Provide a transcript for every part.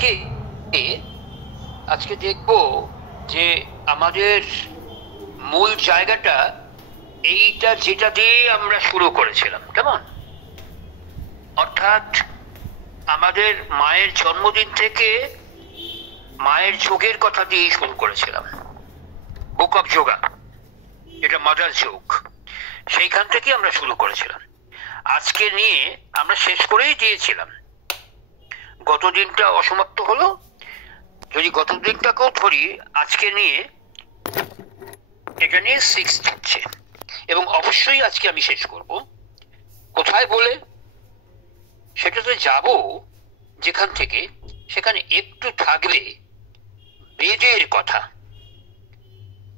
আজকে আজকে দেখব যে আমাদের মূল জায়গাটা এইটা যেটা দিয়ে আমরা শুরু করেছিলাম, কেমন? অর্থাৎ আমাদের মায়ের জন্মদিন থেকে মায়ের যোগের কথা দিয়েই শুরু করেছিলাম, বুক অফ যোগা, এটা মাদার যোগ, সেইখান থেকে আমরা শুরু করেছিলাম। আজকে নিয়ে আমরা শেষ করেই দিয়েছিলাম। গত দিনটা অসমাপ্ত হলো, যদি গত দিনটাকেও ধরি আজকে নিয়ে এটা নিয়ে 6 হচ্ছে, এবং অবশ্যই আজকে আমি শেষ করব। কোথায় বলে সেটাতে যাব যেখান থেকে, সেখানে একটু থাকবে বেদের কথা।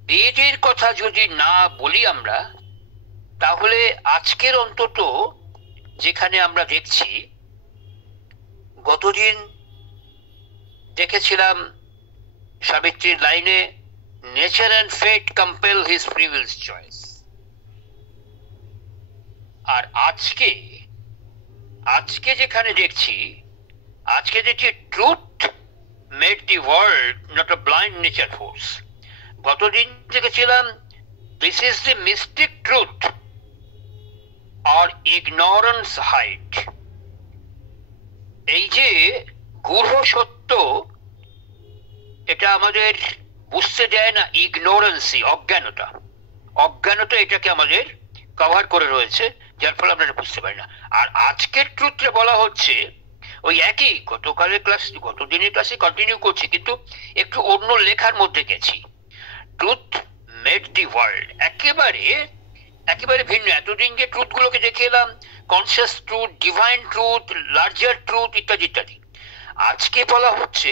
বেদের কথা যদি না বলি আমরা, তাহলে আজকের অন্তত যেখানে আমরা দেখছি, গতদিন দেখেছিলাম সাবিত্রীর লাইনে nature and fate compel his free will's choice, আর আজকে যেখানে দেখছি, আজকে দেখছি truth made the world not a blind nature force. গতদিন দেখেছিলাম this is the mystic truth আর ইগনোরেন্স হাইড। এই যে গূঢ় সত্য, এটা আমাদের বুঝতে দেয় না ইগনোরেন্সি, অজ্ঞানতা এটাকে আমাদের কভার করে রয়েছে, যার ফলে আমরা বুঝতে পারি না। আর আজকের ট্রুথে বলা হচ্ছে ওই একই গতদিনের ক্লাসে কন্টিনিউ করছি, কিন্তু একটু অন্য লেখার মধ্যে গেছি। ট্রুথ মেড দি ওয়ার্ল্ড, একেবারে ভিন্ন। এতদিন যে ট্রুথ গুলোকে দেখে এলাম, conscious truth, divine truth, larger truth ইত্যাদি ইত্যাদি, আজকে বলা হচ্ছে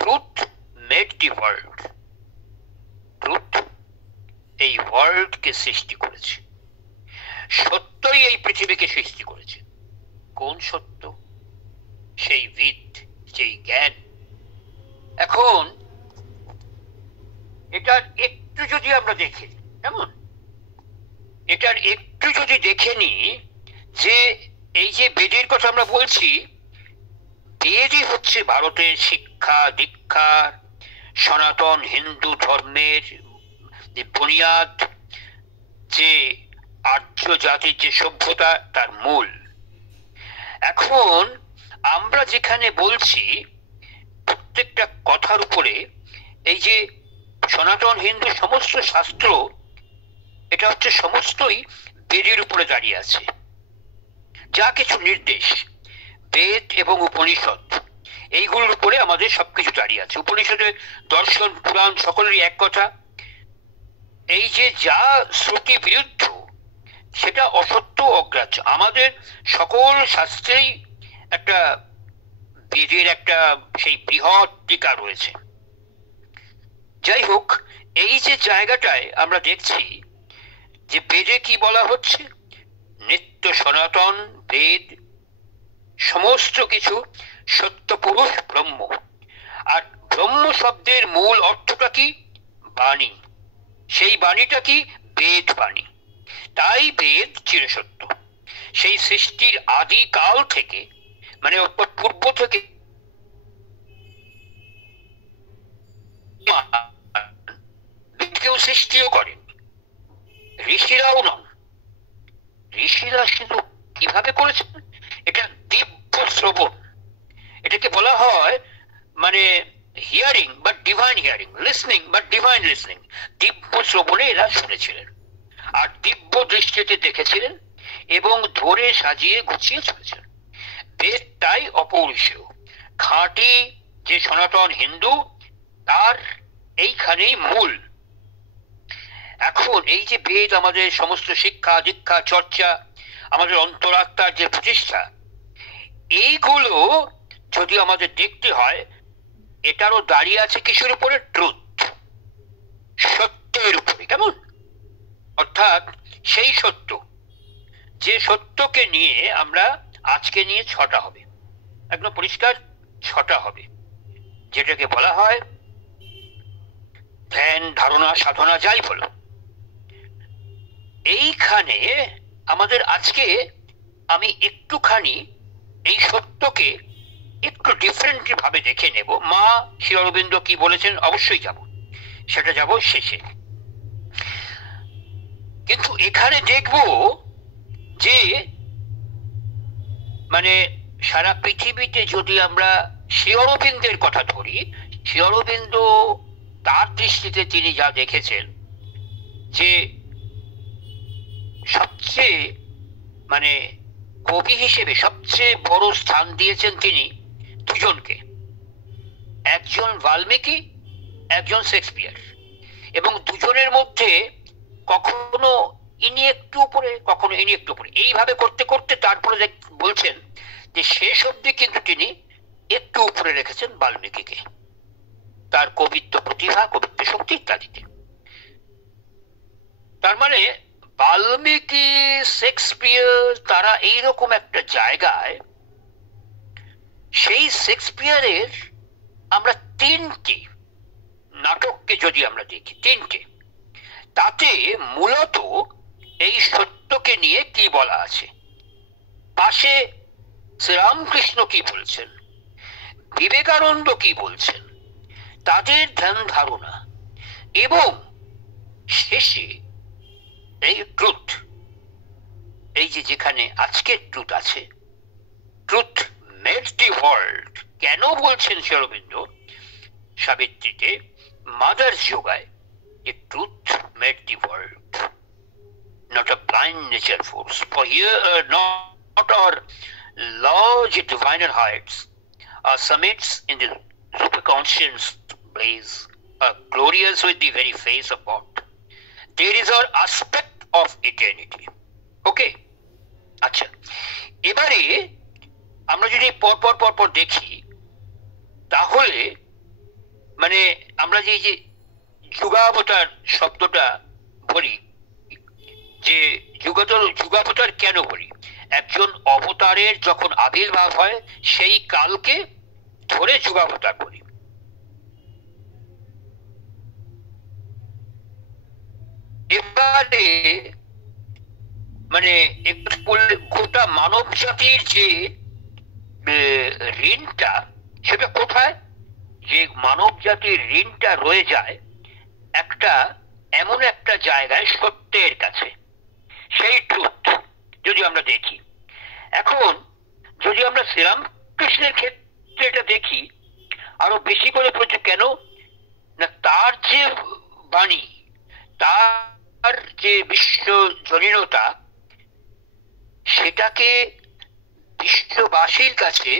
truth made the world. Truth এই ওয়ার্ল্ডকে সৃষ্টি করেছে, সত্যই এই পৃথিবীকে সৃষ্টি করেছে। কোন সত্য? সেই বিদ, সেই জ্ঞান। এখন এটার একটু যদি আমরা দেখি, কেমন, এটার একটু যদি দেখে নি যে এই যে বেদের কথা আমরা বলছি, বেদই হচ্ছে ভারতের শিক্ষা দীক্ষার, সনাতন হিন্দু ধর্মের বুনিয়াদ, যে আর্য জাতির যে সভ্যতা, তার মূল। এখন আমরা যেখানে বলছি প্রত্যেকটা কথার উপরে, এই যে সনাতন হিন্দু সমস্ত শাস্ত্র, এটা হচ্ছে সমস্তই বেদের উপরে দাঁড়িয়ে আছে। যা কিছু নির্দেশ, বেদ এবং উপনিষদ, এইগুলোর উপরে আমাদের সবকিছু দাঁড়িয়ে আছে। উপনিষদে দর্শন পুরাণ সকলেরই এক কথা, এই যে যা শ্রুতি বিরুদ্ধ, সেটা অসত্য, অগ্রাহ্য। আমাদের সকল শাস্ত্রেই একটা বেদের একটা সেই বৃহৎ টিকা রয়েছে। যাই হোক, এই যে জায়গাটায় আমরা দেখছি যে বেদে কি বলা হচ্ছে, নিত্য সনাতন বেদ সমস্ত কিছু সত্য পুরুষ ব্রহ্ম। আর ব্রহ্ম শব্দের মূল অর্থটা কি? বাণী। সেই বাণীটা কি? বেদ বাণী। তাই বেদ চিরসত্য। সেই সৃষ্টির আদি কাল থেকে, মানে পূর্ব থেকে কেউ সৃষ্টিও করেন, ঋষিরাও নন। ঋষিরা শুধু কিভাবে করেছেন? এটা দিব্য শ্রবণ, এটাকে বলা হয় মানে হিয়ারিং বা ডিভাইন হিয়ারিং, লিসনিং বা ডিভাইন লিসনিং। দিব্য শ্রবণে এরা শুনেছিলেন, আর দিব্য দৃষ্টিতে দেখেছিলেন, এবং ধরে সাজিয়ে গুছিয়ে চলেছেন। বেদ তাই অপৌরুষীয়, খাঁটি যে সনাতন হিন্দু, তার এইখানেই মূল। এখন এই যে বেদ আমাদের সমস্ত শিক্ষা দীক্ষা চর্চা, আমাদের অন্তরাত্মার যে প্রতিষ্ঠা, এইগুলো যদি আমাদের দেখতে হয়, এটারও দাঁড়িয়ে আছে কিসের উপরে? ট্রুথ, সত্যের উপরে। কেমন? অর্থাৎ সেই সত্য, যে সত্যকে নিয়ে আমরা আজকে নিয়ে 6টা হবে, একদম পরিষ্কার 6টা হবে, যেটাকে বলা হয় ধ্যান ধারণা সাধনা, যাই বলো। এইখানে আমাদের আজকে আমি একটুখানি এই সত্যকে একটু ডিফারেন্ট ভাবে দেখে নেব। মা শ্রী অরবিন্দ কি বলেছেন অবশ্যই যাব, সেটা যাব শেষে। কিন্তু এখানে দেখব যে মানে সারা পৃথিবীতে যদি আমরা শ্রী অরবিন্দের কথা ধরি, শ্রী অরবিন্দ তার দৃষ্টিতে তিনি যা দেখেছেন যে সবচেয়ে মানে কবি হিসেবে সবচেয়ে বড় স্থান দিয়েছেন তিনি দুজনকে, একজন বাল্মীকি, একজন শেক্সপিয়ার। এবং দুজনের মধ্যে কখনো ইনি একটু উপরে, কখনো ইনি একটু উপরে, এইভাবে করতে করতে তারপরে বলছেন যে শেষ অবধি কিন্তু তিনি একটু উপরে রেখেছেন বাল্মীকিকে, তার কবিত্ব প্রতিভা, কবিত্ব শক্তি ইত্যাদিতে। তার মানে বাল্মীকি, শেক্সপিয়ার তারা এইরকম একটা জায়গায়, সেই শেক্সপিয়ারের আমরা তিনটি নাটককে যদি আমরা দেখি, তিনটে, তাতে মূলত এই সত্যকে নিয়ে কি বলা আছে, পাশে শ্রীরামকৃষ্ণ কি বলছেন, বিবেকানন্দ কি বলছেন, তাদের ধ্যান ধারণা, এবং শেষে এই ট্রুথ, এই যে যেখানে আজকের ট্রুথ আছে, ট্রুথ মেড দি ওয়ার্ল্ড। কেন বলছেন শ্রী অরবিন্দ সাবিত্রীতে মাদার্স যোগায় যে truth made the world, not a blind nature force. For here not our large diviner heights are summits in the superconscious blaze, are glorious with the very face of God. There is our aspect of eternity. Okay? আচ্ছা, এবারে আমরা যদি পর দেখি, তাহলে মানে আমরা যে যুগাবতার শব্দটা বলি, যে যুগাবতার কেন বলি, একজন অবতারের যখন আবির্ভাব হয় সেই কালকে ধরে যুগাবতার বলি। এবারে মানে গোটা মানব জাতির যে ঋণটা, সেটা কোথায়, যে মানব জাতির ঋণটা রয়ে যায় একটা এমন একটা জায়গায়, সত্যের কাছে, সেই ট্রুথ যদি আমরা দেখি। এখন যদি আমরা শ্রীরামকৃষ্ণের ক্ষেত্রে এটা দেখি আরো বেশি করে প্রচুর, কেন না তার যে বাণী, তার যে বিশ্বজনীনতা, সেটাকে বিশ্ববাসীর কাছে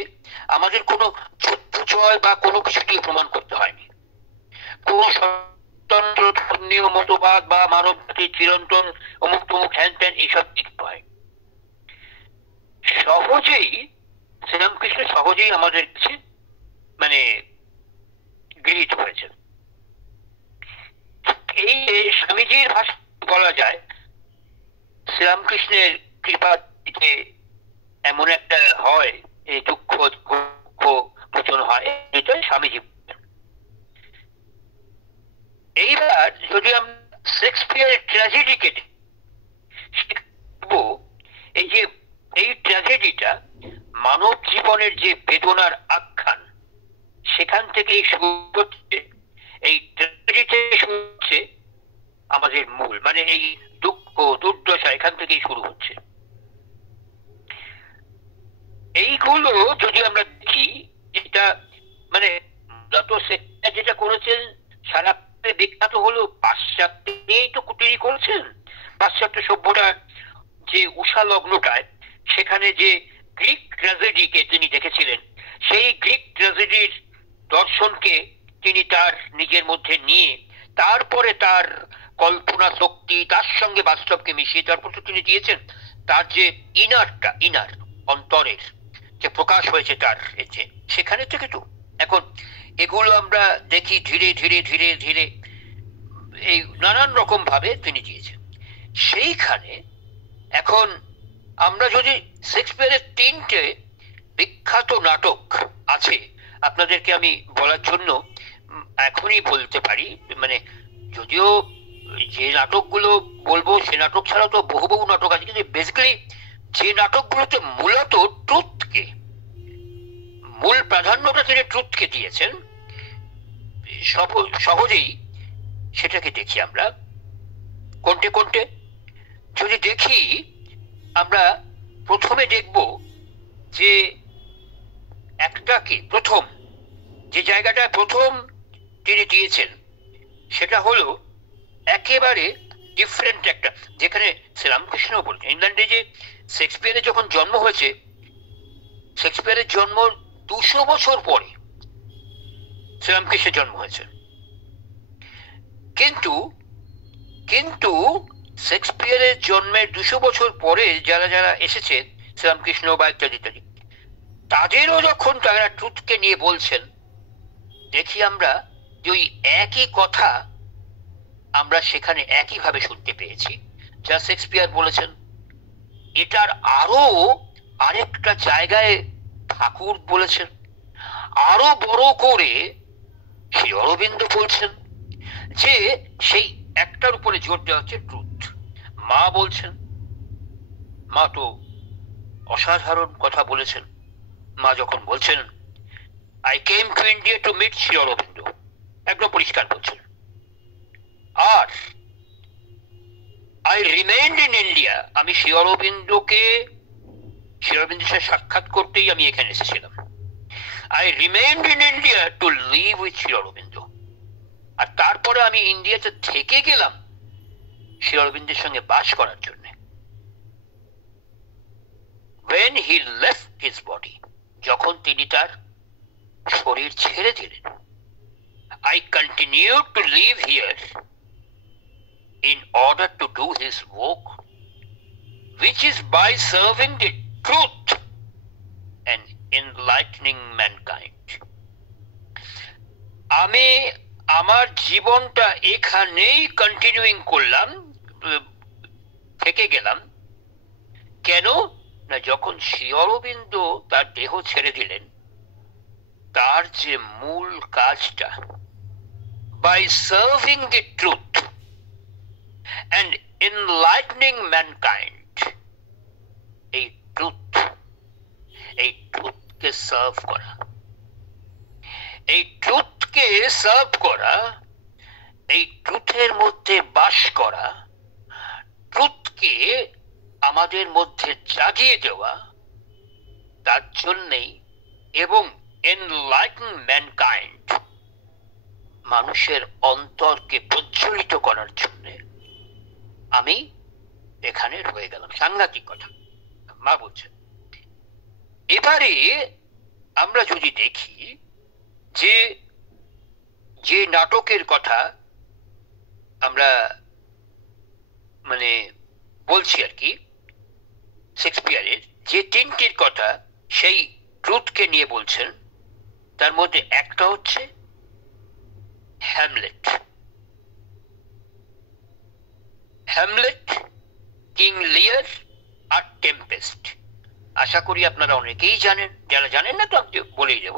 আমাদের কোনো যুদ্ধ জয় বা কোনো কিছু দিয়ে প্রমাণ করতে হয়নি, কোন স্বতন্ত্র ধর্মীয় মতবাদ বা মানব জাতির চিরন্তন অমুক তমুক হ্যান ত্যান এইসব দিতে হয়। সহজেই শ্রীরামকৃষ্ণ সহজেই আমাদের কাছে মানে গৃহীত হয়েছে। এই স্বামীজির ভাষা বলা যায় শ্রীরামকৃষ্ণের কৃপা এমন একটা হয়, এই দুঃখ মোচন হয়, এটা স্বামীজি। এইবার যদি আমরা শেক্সপিয়ারের ট্র্যাজেডিকে দেখব, এই যে এই ট্র্যাজেডিটা মানব জীবনের যে বেদনার আখ্যান, সেখান থেকেই শুরু হচ্ছে, এই ট্র্যাজেডি থেকে শুরু হচ্ছে আমাদের মূল, মানে এই দুঃখ দুর্দশা এখান থেকেই শুরু হচ্ছে। এইগুলো যদি আমরা দেখি, যেটা মানে যেটা করেছেন সারা বিখ্যাত হলো পাশ্চাত্য নিয়েই তো তিনি করেছেন। পাশ্চাত্য সভ্যতার যে উষা লগ্নটায়, সেখানে যে গ্রিক ট্র্যাজেডিকে তিনি দেখেছিলেন, সেই গ্রিক ট্র্যাজেডির দর্শনকে তিনি তার নিজের মধ্যে নিয়ে, তারপরে তার কল্পনা শক্তি, তার সঙ্গে বাস্তবকে মিশিয়ে তারপর তিনি দিয়েছেন তার যে ইনার অন্তরের যে প্রকাশ হয়েছে তার এতে, সেখানে থেকে তো এখন এগুলো আমরা দেখি ধীরে ধীরে ধীরে ধীরে এই নানান রকম ভাবে তিনি দিয়েছেন। সেইখানে এখন আমরা যদি শেক্সপিয়ারের তিনটে বিখ্যাত নাটক আছে, আপনাদেরকে আমি বলার জন্য এখনই বলতে পারি, মানে যদিও যে নাটকগুলো বলবো সে নাটক ছাড়াও তো বহু বহু নাটক আছে, কিন্তু বেসিক্যালি যে নাটকগুলোতে মূলত ট্রুথকে মূল প্রাধান্যটা তিনি ট্রুথকে দিয়েছেন। সহজেই সেটাকে দেখি আমরা কোনটে কোনটে। যদি দেখি আমরা প্রথমে দেখব যে একটাকে প্রথম যে জায়গাটা প্রথম তিনি দিয়েছেন সেটা হলো একেবারে ডিফারেন্ট একটা, যেখানে শ্রীরামকৃষ্ণ বলছেন ইংল্যান্ডে যে শেক্সপিয়ারের যখন জন্ম হয়েছে, শেক্সপিয়ারের জন্ম 200 বছর পরে শ্রীরামকৃষ্ণের জন্ম হয়েছে। কিন্তু কিন্তু শেক্সপিয়ারের জন্মের 200 বছর পরে যারা যারা এসেছে শ্রীরামকৃষ্ণ বা ইত্যাদি ইত্যাদি, তাদেরও যখন তারা ট্রুথকে নিয়ে বলছেন, দেখি আমরা যে ওই একই কথা আমরা সেখানে একইভাবে শুনতে পেয়েছি যা শেক্সপিয়ার বলেছেন। এটার আরো আরেকটা জায়গায় ঠাকুর বলেছেন, আরো বড় করে শ্রী অরবিন্দ বলছেন, যে সেই একটার উপরে জোর দেওয়া হচ্ছে ট্রুথ। মা বলছেন, মা তো অসাধারণ কথা বলেছেন। মা যখন বলছেন I came to India to meet Shri Aurobindo, একদম পরিষ্কার বলছেন। আর আই রিমেইন্ড ইন ইন্ডিয়া, আমি শ্রী অরবিন্দের সাথে সাক্ষাৎ করতেই আমি এখানে এসেছিলাম। I remained in India to live with Shri Aurobindo. আর তারপরে আমি ইন্ডিয়াতে থেকে গেলাম শ্রী অরবিন্দের সঙ্গে বাস করার জন্য। when he left his body, যখন তিনি তার শরীর ছেড়ে দিলেন, I continued to live here in order to do his work, which is by serving the truth and enlightening mankind. আমি আমার জীবনটা এখানেই কন্টিনিউইং করলাম, থেকে গেলাম। কেন না, যখন শ্রী অরবিন্দ তার দেহ ছেড়ে দিলেন, তার যে মূল কাজটা, by serving the truth and enlightening mankind, এই ট্রুথকে সার্ভ করা, এই ট্রুথকে সার্ভ করা, এই ট্রুথের মধ্যে বাস করা, ট্রুথকে আমাদের মধ্যে জাগিয়ে দেওয়া, তার জন্যেই, এবং এনলাইটেন ম্যানকাইন্ড, মানুষের অন্তরকে প্রজ্বলিত করার জন্য আমি এখানে রয়ে গেলাম। সাংঘাতিক কথা মা বলছেন। এবারে আমরা যদি দেখি যে যে নাটকের কথা আমরা মানে বলছি আর কি, শেক্সপিয়ারের যে তিনটির কথা সেই ট্রুথকে নিয়ে বলছেন, তার মধ্যে একটা হচ্ছে হ্যামলেট। হ্যামলেট, কিং লিয়ার আর টেম্পেস্ট। আশা করি আপনারা অনেকেই জানেন, যারা জানেন না তো আমি বলেই দেব।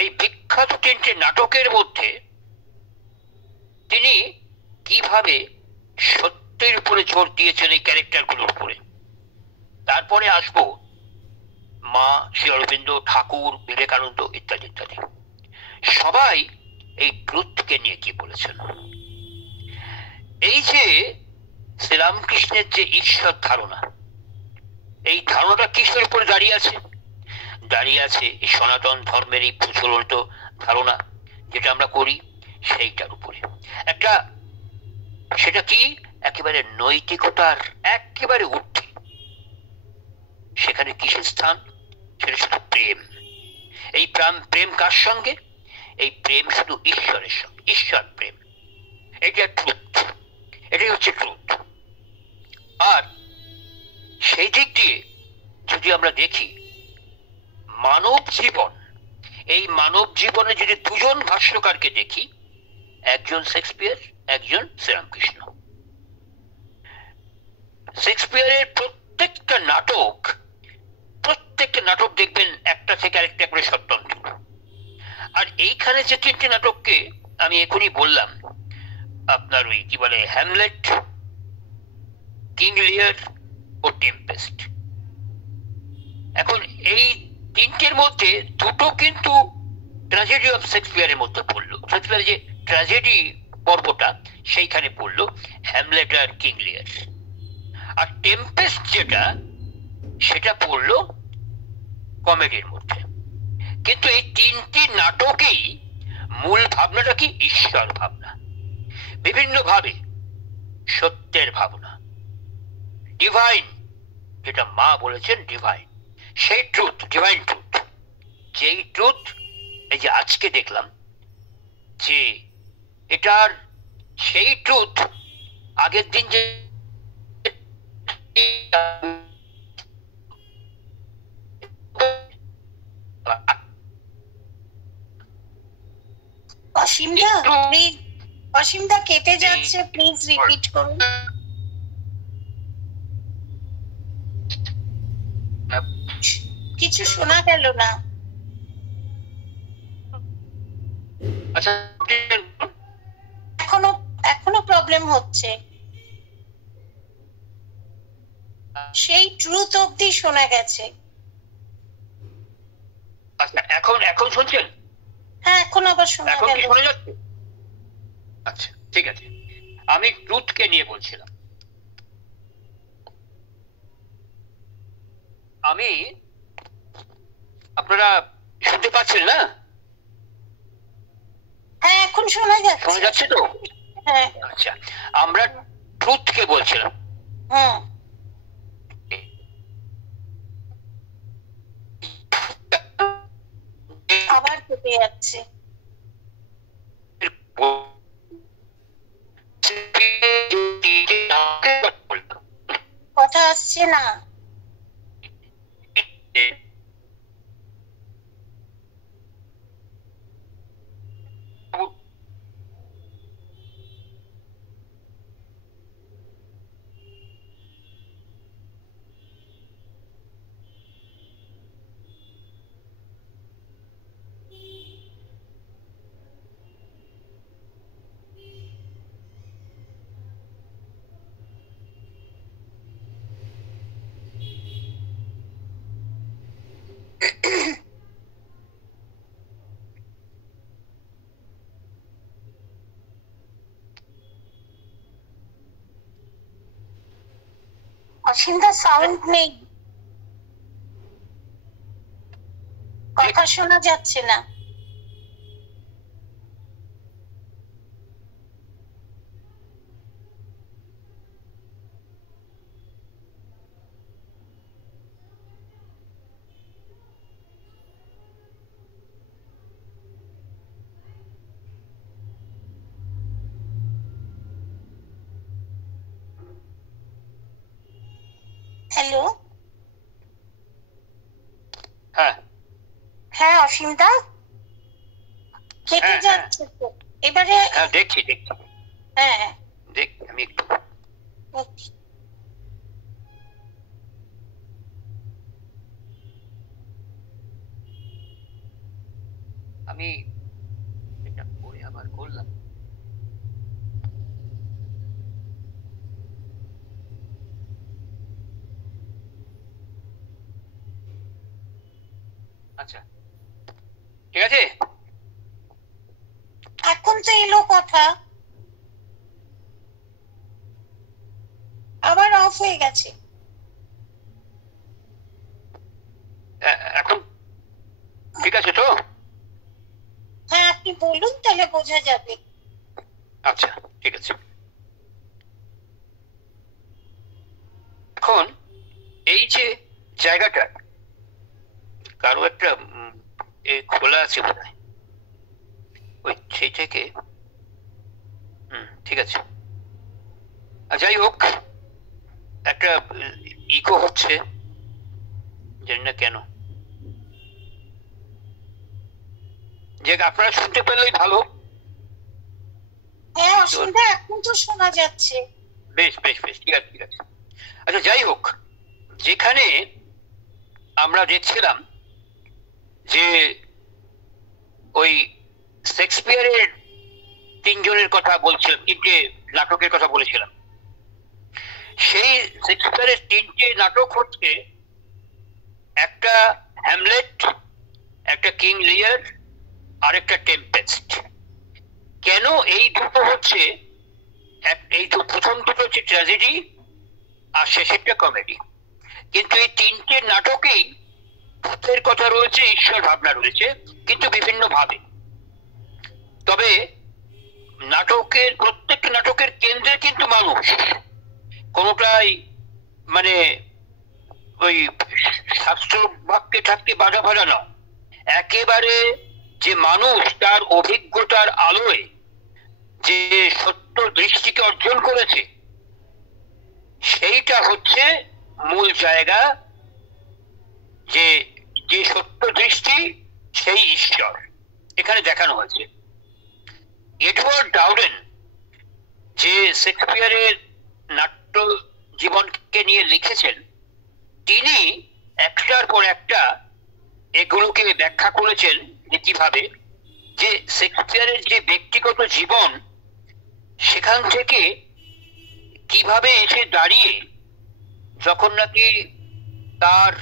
এই বিখ্যাত তিনটে নাটকের মধ্যে তিনি কিভাবে সত্যের উপরে জোর দিয়েছেন এই ক্যারেক্টারগুলোর উপরে। তারপরে আসবো মা, শ্রী অরবিন্দ, ঠাকুর, বিবেকানন্দ ইত্যাদি ইত্যাদি। সবাই এই ট্রুথকে নিয়ে কি বলেছেন। এই যে শ্রীরামকৃষ্ণের যে ঈশ্বর ধারণা, এই ধারণাটা কিসের উপরে দাঁড়িয়ে আছে? দাঁড়িয়ে আছে এই সনাতন ধর্মের এই প্রচলিত ধারণা যেটা আমরা করি সেইটার উপরে। একটা, সেটা কি, একেবারে নৈতিকতার একেবারে ঊর্ধ্বে। সেখানে কিসের স্থান? সেটা শুধু প্রেম। এই প্রেম কার সঙ্গে? এই প্রেম শুধু ঈশ্বরের সঙ্গে, ঈশ্বর প্রেম। এটা ট্রুথ, এটাই হচ্ছে ট্রুথ। আর সেই দিক দিয়ে যদি আমরা দেখি মানব জীবন, এই মানব জীবনে যদি দুজন ভাষ্যকারকে দেখি, একজন শেক্সপিয়ার, একজন শ্রীরামকৃষ্ণ। শেক্সপিয়ারের প্রত্যেকটা নাটক দেখবেন একটা থেকে আরেকটা করে স্বতন্ত্র। আর এইখানে যে তিনটে নাটককে আমি এখনই বললাম, আপনার ওই কি বলে হ্যামলেট, কিং লিয়ার ও টেম্পেস্ট। এখন এই তিনটের মধ্যে দুটো কিন্তু ট্র্যাজেডি অফ শেক্সপিয়ারের মধ্যে পড়লো, শেক্সপিয়ারের যে ট্র্যাজেডি পর্বটা সেইখানে পড়লো, হ্যামলেট আর কিং লিয়ার। আর টেম্পেস্ট যেটা সেটা পড়লো কমেডির মধ্যে। কিন্তু এই তিনটি নাটকেই মূল ভাবনাটা কি? ঈশ্বর ভাবনা, বিভিন্ন ভাবে সত্যের ভাবনা, ডিভাইন, যেটা মা বলেছেন ডিভাইন, সেই ট্রুথ, ডিভাইন ট্রুথ, যেই ট্রুথ এই যে আজকে দেখলাম যে এটার সেই ট্রুথ আগের দিন যে অসীমদা কেটে যাচ্ছে, প্লিজ রিপিট করুন। কিছু শোনা গেল না। আচ্ছা, এখনো প্রবলেম হচ্ছে, সেই ট্রুথ অবধি শোনা গেছে। আচ্ছা, এখন শুনছেন? হ্যাঁ, এখন আবার শোনা গেল। এখন কি শোনা যাচ্ছে? আচ্ছা, ঠিক আছে। আমি ট্রুথকে নিয়ে বলছিলাম। আমি, আপনারা শুনতে পাচ্ছেন না? হ্যাঁ, এখন শোনা যাচ্ছে। শোনা যাচ্ছে তো? হ্যাঁ। আচ্ছা, আমরা ট্রুথকে বলছিলাম। আবার কেটে যাচ্ছে, কথা আসছে না। অসীমদা সাউন্ড নেই, কথা শোনা যাচ্ছে না। হ্যালো। হ্যাঁ হ্যাঁ, অসীমদা কেটে যাচ্ছে তো এবারে। হ্যাঁ, দেখছি। হ্যাঁ, দেখছি আমি একটু। আমি এটা পরে আবার করলাম। আচ্ছা, ঠিক আছে। এখন তো এলো কথা, আবার অফ হয়ে গেছে। এখন ঠিক আছে তো? হ্যাঁ, আপনি বলুন, তাহলে বোঝা যাবে। আচ্ছা, ঠিক আছে। এখন এই যে জায়গাটা কারো একটা খোলা আছে বোধ হয়, ওই সেই থেকে, ঠিক আছে। যাই হোক, একটা ইকো হচ্ছে, জানি না কেন। যে আপনারা শুনতে পেলেই ভালো। হ্যাঁ, অসুবিধা এখন তো শোনা যাচ্ছে। বেশ, ঠিক আছে। আচ্ছা, যাই হোক, যেখানে আমরা দেখছিলাম যে ওই শেক্সপিয়ারের তিনজনের কথা বলছিলাম, তিনটে নাটকের কথা বলেছিলাম, সেই শেক্সপিয়ারের তিনটে নাটক হচ্ছে একটা হ্যামলেট, একটা কিং লিয়ার, আর একটা টেম্পেস্ট। কেন এই দুটো হচ্ছে, এই প্রথম দুটো হচ্ছে ট্র্যাজেডি আর শেষেরটা কমেডি, কিন্তু এই তিনটে নাটকেই ভূতের কথা রয়েছে, ঈশ্বর ভাবনা রয়েছে, কিন্তু বিভিন্ন ভাবে। তবে প্রত্যেকটা নাটকের কেন্দ্রে কিন্তু মানুষ, কোনটাই মানে ওই শাস্ত্র বাক্যে ঠাক্কে বাধা ফাধা না, একেবারে যে মানুষ তার অভিজ্ঞতার আলোয় যে সত্য দৃষ্টিকে অর্জন করেছে, সেইটা হচ্ছে মূল জায়গা, যে যে সত্য দৃষ্টি সেই ঈশ্বর এখানে দেখানো হয়েছে। এডওয়ার্ড ডাউডেন যে শেক্সপিয়ারের নাট্য জীবনকে নিয়ে লিখেছেন, তিনি একটার পর একটা এগুলোকে ব্যাখ্যা করেছেন যে কিভাবে যে শেক্সপিয়ারের যে ব্যক্তিগত জীবন, সেখান থেকে কিভাবে এসে দাঁড়িয়ে যখন নাকি তার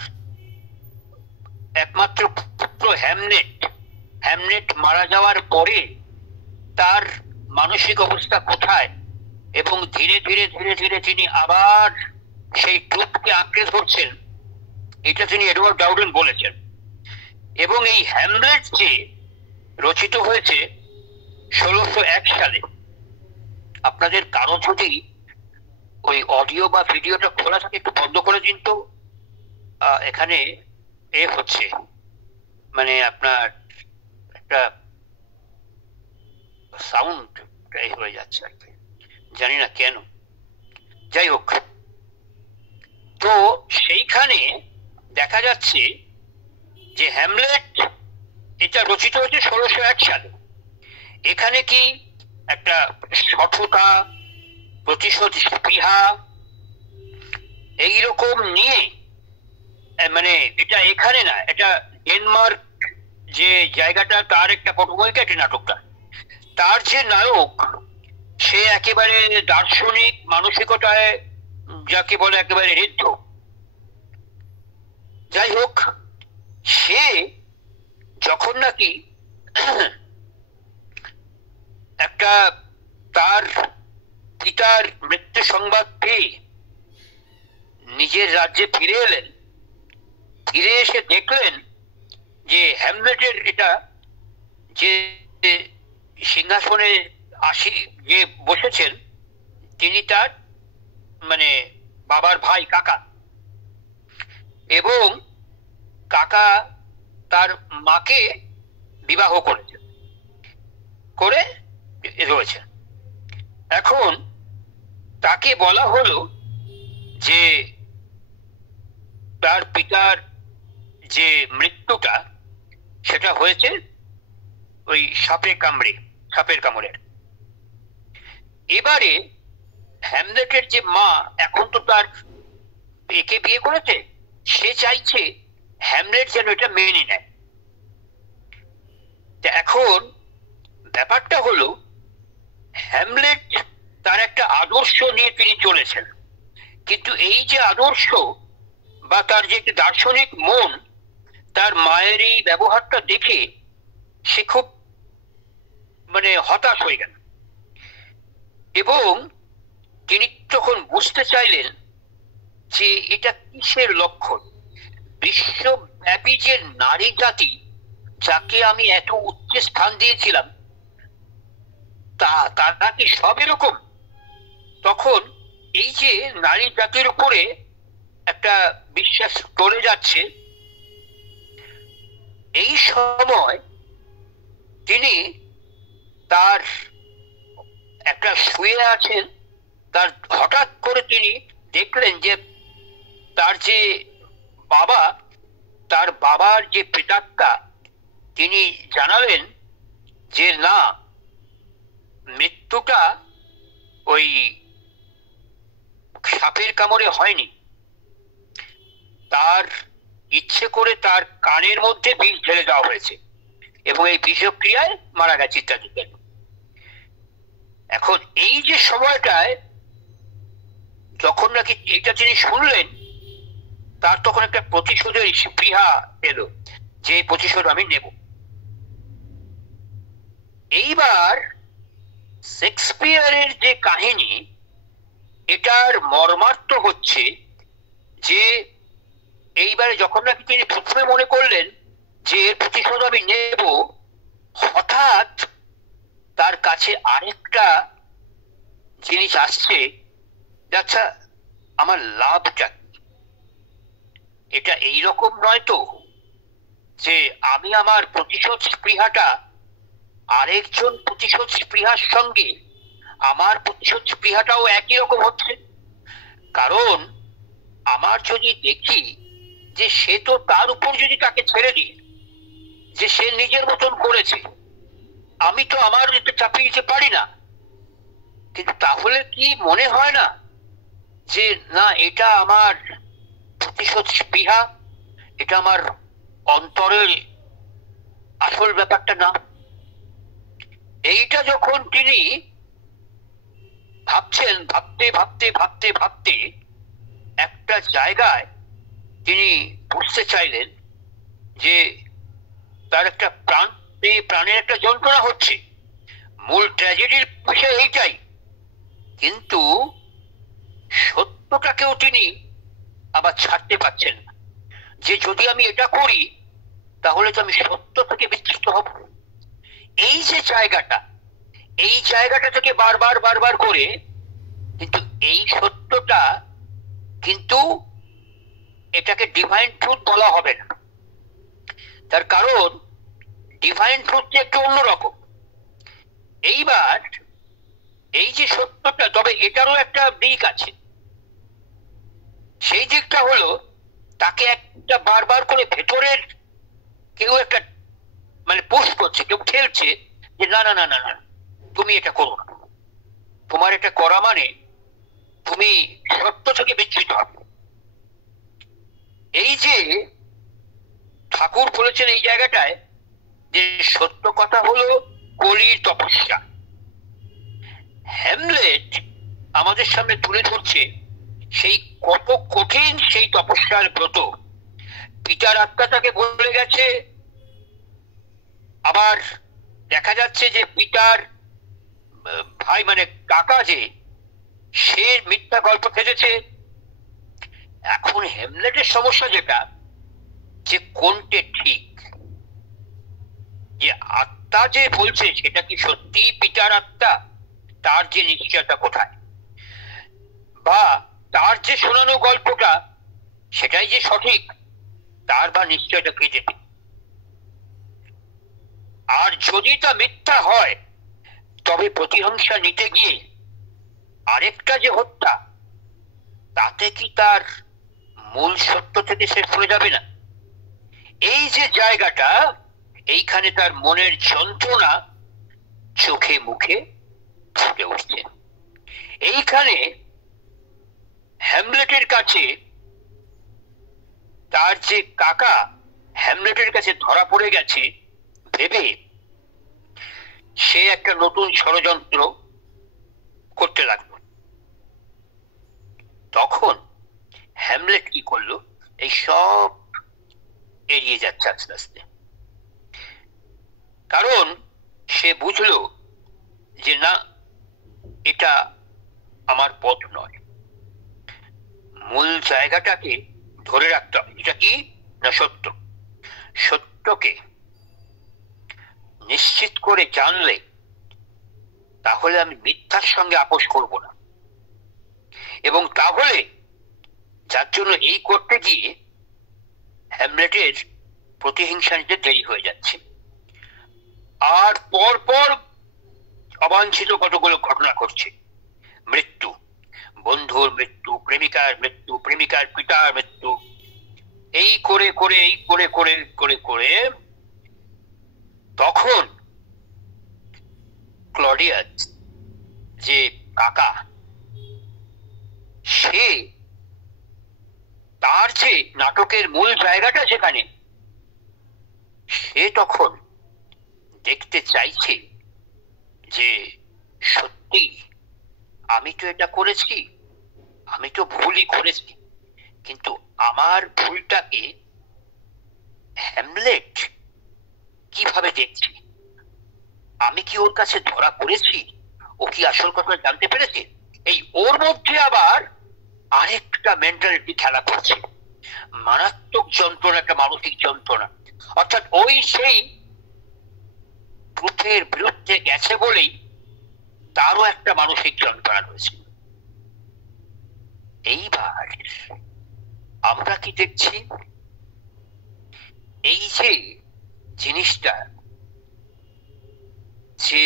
একমাত্র পুত্র হ্যামনেট মারা যাওয়ার পরে তার মানসিক অবস্থা কোথায়, এবং ধীরে ধীরে ধীরে ধীরে তিনি আবার সেই ট্রুথকে আঁকড়ে ধরছেন, এটা তিনি এডওয়ার্ড ডাউডেন বলেছেন। এবং এই হ্যামলেট যে রচিত হয়েছে 1601 সালে, আপনাদের কারো যদি ওই অডিও বা ভিডিওটা খোলা থাকে একটু বন্ধ করে দিন তো, এখানে হচ্ছে মানে আপনার একটা সাউন্ড হয়ে যাচ্ছে আর কি, জানি না কেন, যাই হোক। তো সেইখানে দেখা যাচ্ছে যে হ্যামলেট এটা রচিত হয়েছে 1601 সালে। এখানে কি একটা সঠতা, প্রতিশোধ স্পৃহা এইরকম নিয়ে, মানে এটা এখানে না, এটা ডেনমার্ক যে জায়গাটা তার একটা পটভূমিকা, একটা নাটকটা। তার যে নায়ক সে একেবারে দার্শনিক মানসিকতায়, যাকে বলে একেবারে ঋদ্ধ। যাই হোক, সে যখন নাকি একটা তার পিতার মৃত্যু সংবাদ পেয়ে নিজের রাজ্যে ফিরে এলেন, ফিরে এসে দেখলেন যে হ্যামলেটের এটা যে সিংহাসনে যে বসেছেন তিনি তার মানে বাবার ভাই, কাকা, এবং কাকা তার মাকে বিবাহ করে রয়েছে। এখন তাকে বলা হলো যে তার পিতার যে মৃত্যুটা সেটা হয়েছে ওই সাপের কামড়ে। এবারে হ্যামলেটের যে মা, এখন তো তার একে বিয়ে করেছে, সে চাইছে হ্যামলেট যেন এটা মেনে নেয়। এখন ব্যাপারটা হলো হ্যামলেট তার একটা আদর্শ নিয়ে তিনি চলেছেন, কিন্তু এই যে আদর্শ বা তার যে দার্শনিক মন, তার মায়ের এই ব্যবহারটা দেখে সে খুব মানে হতাশ হয়ে গেল, এবং তিনি তখন বুঝতে চাইলেন যে এটা কিসের লক্ষণ। বিশ্বব্যাপী যে নারী জাতি, যাকে আমি এত উচ্চ স্থান দিয়েছিলাম, তারা কি সব এরকম? তখন এই যে নারী জাতির উপরে একটা বিশ্বাস চলে যাচ্ছে, এই সময় তিনি তার একটা শুয়ে আছেন, তার হঠাৎ করে তিনি দেখলেন যে তার যে বাবা, তার বাবার যে প্রেতাত্মা, তিনি জানালেন যে না, মৃত্যুটা ওই সাপের কামড়ে হয়নি, তার ইচ্ছে করে তার কানের মধ্যে বিষ ঢেলে দেওয়া হয়েছে এবং এই বিষক্রিয়ায় মারা গেছে ইত্যাদি। এখন এই যে সময়টায় যখন নাকি এটা তিনি শুনলেন, তার তখন একটা প্রতিশোধের স্পৃহা এলো, যে প্রতিশোধ আমি নেব। এইবার শেক্সপিয়ারের যে কাহিনী, এটার মর্মার্থ হচ্ছে যে এইবারে যখন নাকি তিনি প্রথমে মনে করলেন যে এর প্রতিশোধ আমি নেব, হঠাৎ তার কাছে আরেকটা জিনিস আসছে, আচ্ছা আমার লাভটা এটা এইরকম নয় তো যে আমি আমার প্রতিশোধ স্পৃহাটা আরেকজন প্রতিশোধ স্পৃহার সঙ্গে আমার প্রতিশোধ স্পৃহাটাও একই রকম হচ্ছে। কারণ আমার যদি দেখি যে সে তো তার উপর যদি তাকে ছেড়ে দিই, যে সে নিজের মতন করেছে, আমি তো আমার এটা চাপিয়ে দিতে পারি না, কিন্তু তাহলে কি মনে হয় না যে না এটা আমার প্রতিশোধ স্পৃহা, এটা আমার অন্তরের আসল ব্যাপারটা না? এইটা যখন তিনি ভাবছেন, ভাবতে ভাবতে ভাবতে ভাবতে একটা জায়গায় তিনি বুঝতে চাইলেন যে তার একটা প্রাণের একটা যন্ত্রণা হচ্ছে। মূল ট্র্যাজেডির বিষয় এইটাই, কিন্তু সত্যটাকেও তিনি আবার ছাড়তে পারছেন না, যে যদি আমি এটা করি তাহলে তো আমি সত্য থেকে বিচ্যুত হব। এই যে জায়গাটা, এই জায়গাটা থেকে বারবার বারবার করে, কিন্তু এই সত্যটা কিন্তু এটাকে ডিভাইন ট্রুথ বলা হবে না। তার কারণ ডিভাইন ট্রুথ একটু অন্যরকম। এইবার এই যে সত্যটা, তবে এটারও একটা দিক আছে। সেই দিকটা হলো তাকে একটা বারবার করে ভেতরের কেউ একটা মানে পুশ করছে, কেউ ঠেলছে যে না না না না না, তুমি এটা করো না, তোমার এটা করা মানে তুমি সত্য থেকে বিচ্যুত হবে। এই যে ঠাকুর বলেছেন এই জায়গাটায় যে সত্য কথা হলো কলির তপস্যা, হ্যামলেট আমাদের সামনে তুলে ধরছে সেই কত কঠিন সেই তপস্যার ব্রত। পিতার আত্মা তাকে বলে গেছে, আবার দেখা যাচ্ছে যে পিতার ভাই মানে কাকা যে সে মিথ্যা গল্প খেলেছে। এখন হ্যামলেটের সমস্যা যেটা, যে কোনটা ঠিক, যে আত্মা যে বলছে সেটা কি সত্যি পিতার আত্মা, তার যে নিশ্চয়তা কোথায়, বা তার যে শোনানো গল্পটা সেটাই যে সঠিক, তার বা নিশ্চয়তা কে দেবে? আর যদি তা মিথ্যা হয় তবে প্রতিহিংসা নিতে গিয়ে আরেকটা যে হত্যা, তাতে কি তার মূল সত্য থেকে সে সরে যাবে না? এই যে জায়গাটা, এইখানে তার মনের যন্ত্রণা চোখে মুখে ফুটে উঠছে। এইখানে হ্যামলেটের কাছে তার যে কাকা হ্যামলেটের কাছে ধরা পড়ে গেছে ভেবে সে একটা নতুন ষড়যন্ত্র করতে লাগলো। তখন হ্যামলেট কি করলো, এই সব এড়িয়ে যাচ্ছে আস্তে আস্তে। কারণ সে বুঝলো যে না, এটা আমার পথ নয়, মূল জায়গাটাকে ধরে রাখতে হবে। এটা কি না সত্য, সত্যকে নিশ্চিত করে জানলে তাহলে আমি মিথ্যার সঙ্গে আপোষ করব না। এবং তাহলে যার জন্য এই করতে গিয়ে হ্যামলেটের প্রতিহিংসা নিতে দেরি হয়ে যাচ্ছে। আর পর পর অবাঞ্ছিত কতগুলো ঘটনা ঘটছে, মৃত্যু, বন্ধুর মৃত্যু, প্রেমিকার মৃত্যু, প্রেমিকার পিতার মৃত্যু, এই করে করে এই করে করে করে করে তখন ক্লডিয়াস যে কাকা, সে তার যে নাটকের মূল জায়গাটা যেখানে, সে তখন দেখতে চাইছে যে সত্যি আমি তো এটা করেছি, আমি তো ভুলই করেছি, কিন্তু আমার ভুলটাকে হ্যামলেট কিভাবে দেখছি? আমি কি ওর কাছে ধরা পড়েছি? ও কি আসল কথা জানতে পেরেছে? এই ওর মধ্যে আবার আরেকটা মেন্টালিটি খেলা করছে, মারাত্মক যন্ত্রণা, একটা মানসিক যন্ত্রণা। অর্থাৎ ওই সেই ট্রুথের বিরুদ্ধে গেছে বলেই তারও একটা মানসিক যন্ত্রণা রয়েছে। এইবার আমরা কি দেখছি? এই যে জিনিসটা, যে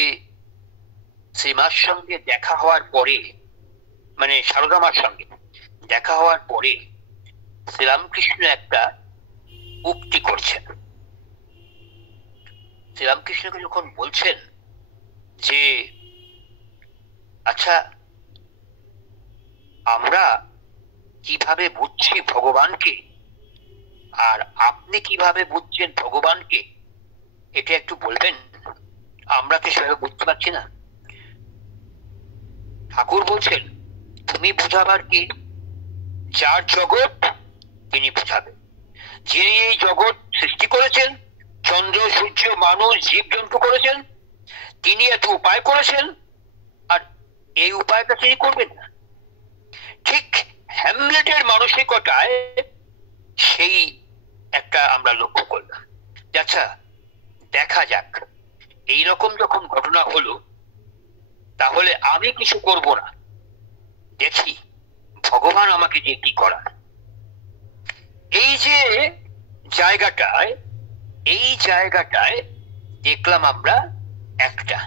সীমার সঙ্গে দেখা হওয়ার পরে, মানে সারদামার সঙ্গে দেখা হওয়ার পরে শ্রীরামকৃষ্ণ একটা উক্তি করছেন। শ্রীরামকৃষ্ণকে যখন বলছেন যে আচ্ছা, আমরা কিভাবে বুঝছি ভগবানকে, আর আপনি কিভাবে বুঝছেন ভগবানকে, এটা একটু বলবেন? আমরা কি সেভাবে বুঝতে পারছি না। ঠাকুর বলছেন, তুমি বুঝাবার কি? যার জগৎ তিনি বুঝাবেন। যিনি এই জগৎ সৃষ্টি করেছেন, চন্দ্র সূর্য মানুষ জীব জন্তু করেছেন, তিনি এত উপায় করেছেন, আর এই উপায়টা তিনি করবেন না। ঠিক হ্যামলেটের মানসিকতায় সেই একটা আমরা লক্ষ্য করলাম। আচ্ছা, দেখা যাক, এইরকম যখন ঘটনা হলো, তাহলে আমি কিছু করব না, দেখি ভগবান আমাকে দিয়ে কি করার। এই যে জায়গাটায়, এই জায়গাটায় দেখলাম আমরা একটা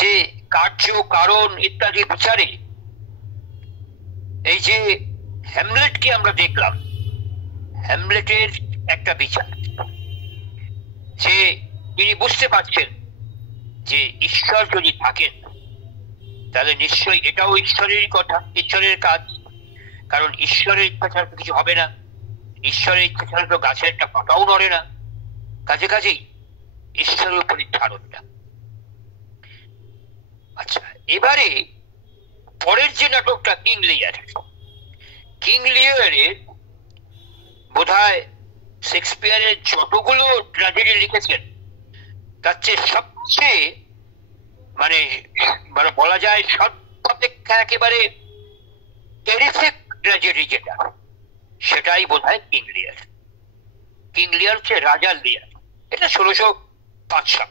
যে কার্য কারণ ইত্যাদি বিচারে, এই যে হ্যামলেটকে আমরা দেখলাম, হ্যামলেটের একটা বিচার, যে তিনি বুঝতে পারছেন যে ঈশ্বর যদি থাকেন তাহলে নিশ্চয়ই এটাও ঈশ্বরেরই কথা, ঈশ্বরের কাজ। কারণ ঈশ্বরের ইচ্ছা ছাড়া কিছু হবে না, ঈশ্বরের ইচ্ছা ছাড়া তো গাছের একটা পাতাও নড়ে না। কাজে কাজেই ঈশ্বরের উপর ধারণটা। আচ্ছা, এবারে পরের যে নাটকটা কিং লিয়ার, কিং লিয়ারের বোধহয় শেক্সপিয়ারের যতগুলো ট্র্যাজেডি লিখেছেন তার চেয়ে সবচেয়ে মানে বলা যায় সর্বাপেক্ষা একেবারে টেরিফিক ট্র্যাজেডি যেটা, সেটাই বোধহয় কিং লিয়ার। কিং লিয়ার হচ্ছে রাজা লিয়ার, এটা 1605 সাল।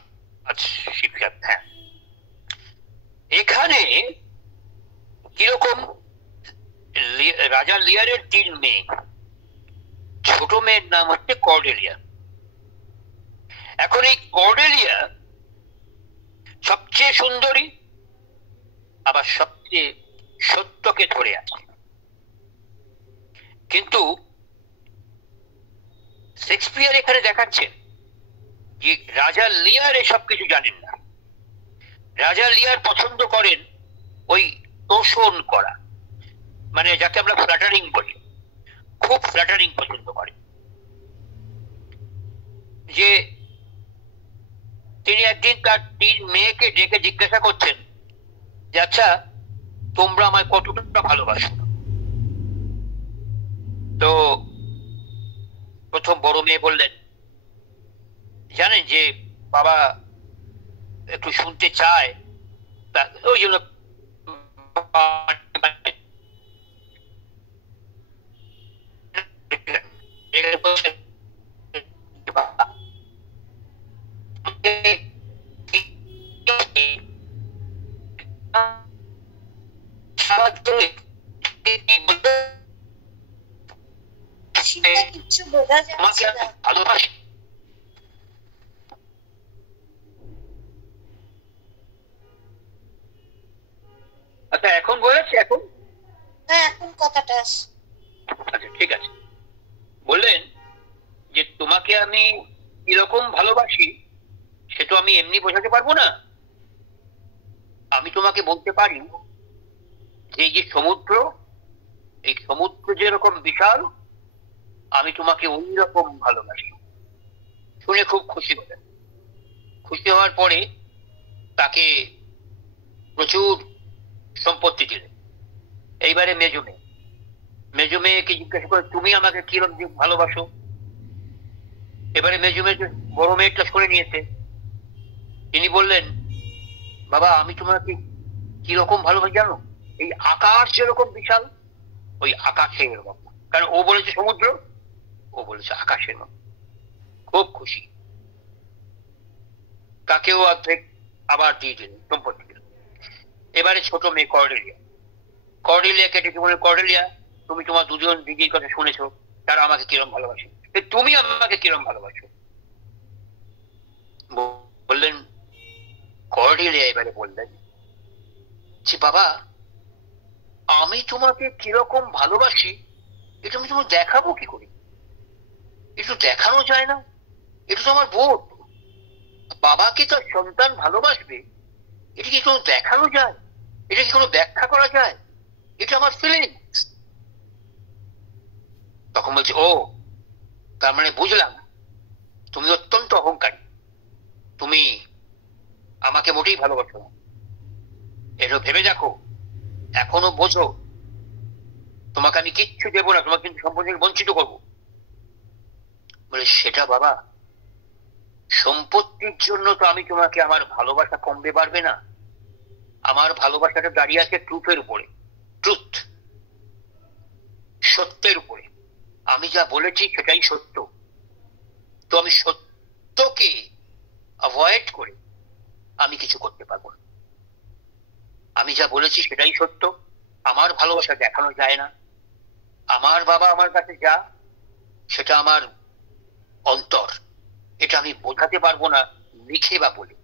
হ্যাঁ, এখানে কিরকম, রাজা লিয়ারের 3 মেয়ে, ছোট মেয়ের নাম হচ্ছে কর্ডেলিয়া। এখন এই কর্ডেলিয়া সবচেয়ে সুন্দরী, আবার সবচেয়ে সত্যকে ধরে আছে। কিন্তু শেক্সপিয়ার এখানে দেখাচ্ছেন যে রাজা লিয়ার এসব কিছু জানেন না। রাজা লিয়ার পছন্দ করেন ওই তোষণ করা, মানে যাকে আমরা ফ্ল্যাটারিং বলি, খুব ফ্ল্যাটারিং পছন্দ করে। যে তিনি একদিন তার 3 মেয়েকে ডেকে জিজ্ঞাসা করছেন যে আচ্ছা, তোমরা আমায় কতটা ভালোবাসো? তো প্রথম বড় মেয়ে বললেন, জানেন যে বাবা একটু শুনতে চায়, ওই জন্য কিছু বোঝা যাচ্ছে না। ভালোবাসি। আচ্ছা, এখন বলেছি? এখন হ্যাঁ, এখন কথাটা আসছে। আচ্ছা, ঠিক আছে। বললেন যে তোমাকে আমি কিরকম ভালোবাসি সে তো আমি এমনি বোঝাতে পারবো না। আমি তোমাকে বলতে পারি যে এই যে সমুদ্র, এই সমুদ্র যেরকম বিশাল, আমি তোমাকে ওই রকম ভালোবাসি। শুনে খুব খুশি হলেন। খুশি হওয়ার পরে তাকে প্রচুর সম্পত্তি দিলেন। এইবারে মেজো মেয়েকে জিজ্ঞাসা করে তুমি আমাকে কিরকম ভালোবাসো। এবারে মেজো মেয়ে বড় মেয়েটা শুনে নিয়েছে। তিনি বললেন, বাবা আমি তোমাকে কিরকম ভালোবাসি জানো? এই আকাশ যেরকম বিশাল, ওই আকাশের এরকম। কারণ ও বলেছে সমুদ্র, ও বলেছে আকাশের মতো। খুব খুশি। তাকেও অর্ধেক আবার দিয়ে দিলেন, সম্পত্তি দিলেন। এবারে ছোট মেয়ে কর্ডেলিয়া, কর্ডেলিয়াকে ডেকে বলে, কর্ডেলিয়া তুমি তোমার দুজন দিদির কথা শুনেছো, তারা আমাকে কিরম ভালোবাসে, তুমি আমাকে কিরম ভালোবাসো। বললেন কর্ডেলিয়া, এবারে বললেন যে বাবা আমি তোমাকে কিরকম ভালোবাসি এটা আমি তোমার দেখাবো কি করে? একটু দেখানো যায় না? এটা তো আমার বোধ। বাবাকে তার সন্তান ভালোবাসবে, এটা কি কোনো দেখানো যায়? এটা কি কোনো ব্যাখ্যা করা যায়? এটা আমার ফিলিংস। তখন বলছে, ও তার মানে বুঝলাম তুমি অত্যন্ত অহংকারী, তুমি আমাকে মোটেই ভালোবাসো না। এটা ভেবে দেখো, এখনো বোঝো তোমাকে আমি কিচ্ছু দেবো না, তোমাকে কিন্তু সম্পত্তি থেকে বঞ্চিত করবো। বলে সেটা বাবা, সম্পত্তির জন্য তো আমি তোমাকে আমার ভালোবাসা কমবে পারবে না। আমার ভালোবাসাটা দাঁড়িয়ে আছে ট্রুথের উপরে, ট্রুথ, সত্যের উপরে। আমি যা বলেছি সেটাই সত্য। তো আমি সত্যকে অ্যাভয়েড করে আমি কিছু করতে পারবো না। আমি যা বলেছি সেটাই সত্য। আমার ভালোবাসা দেখানো যায় না। আমার বাবা আমার কাছে যা, সেটা আমার অন্তর, এটা আমি বোঝাতে পারবো না লিখে বা বলে।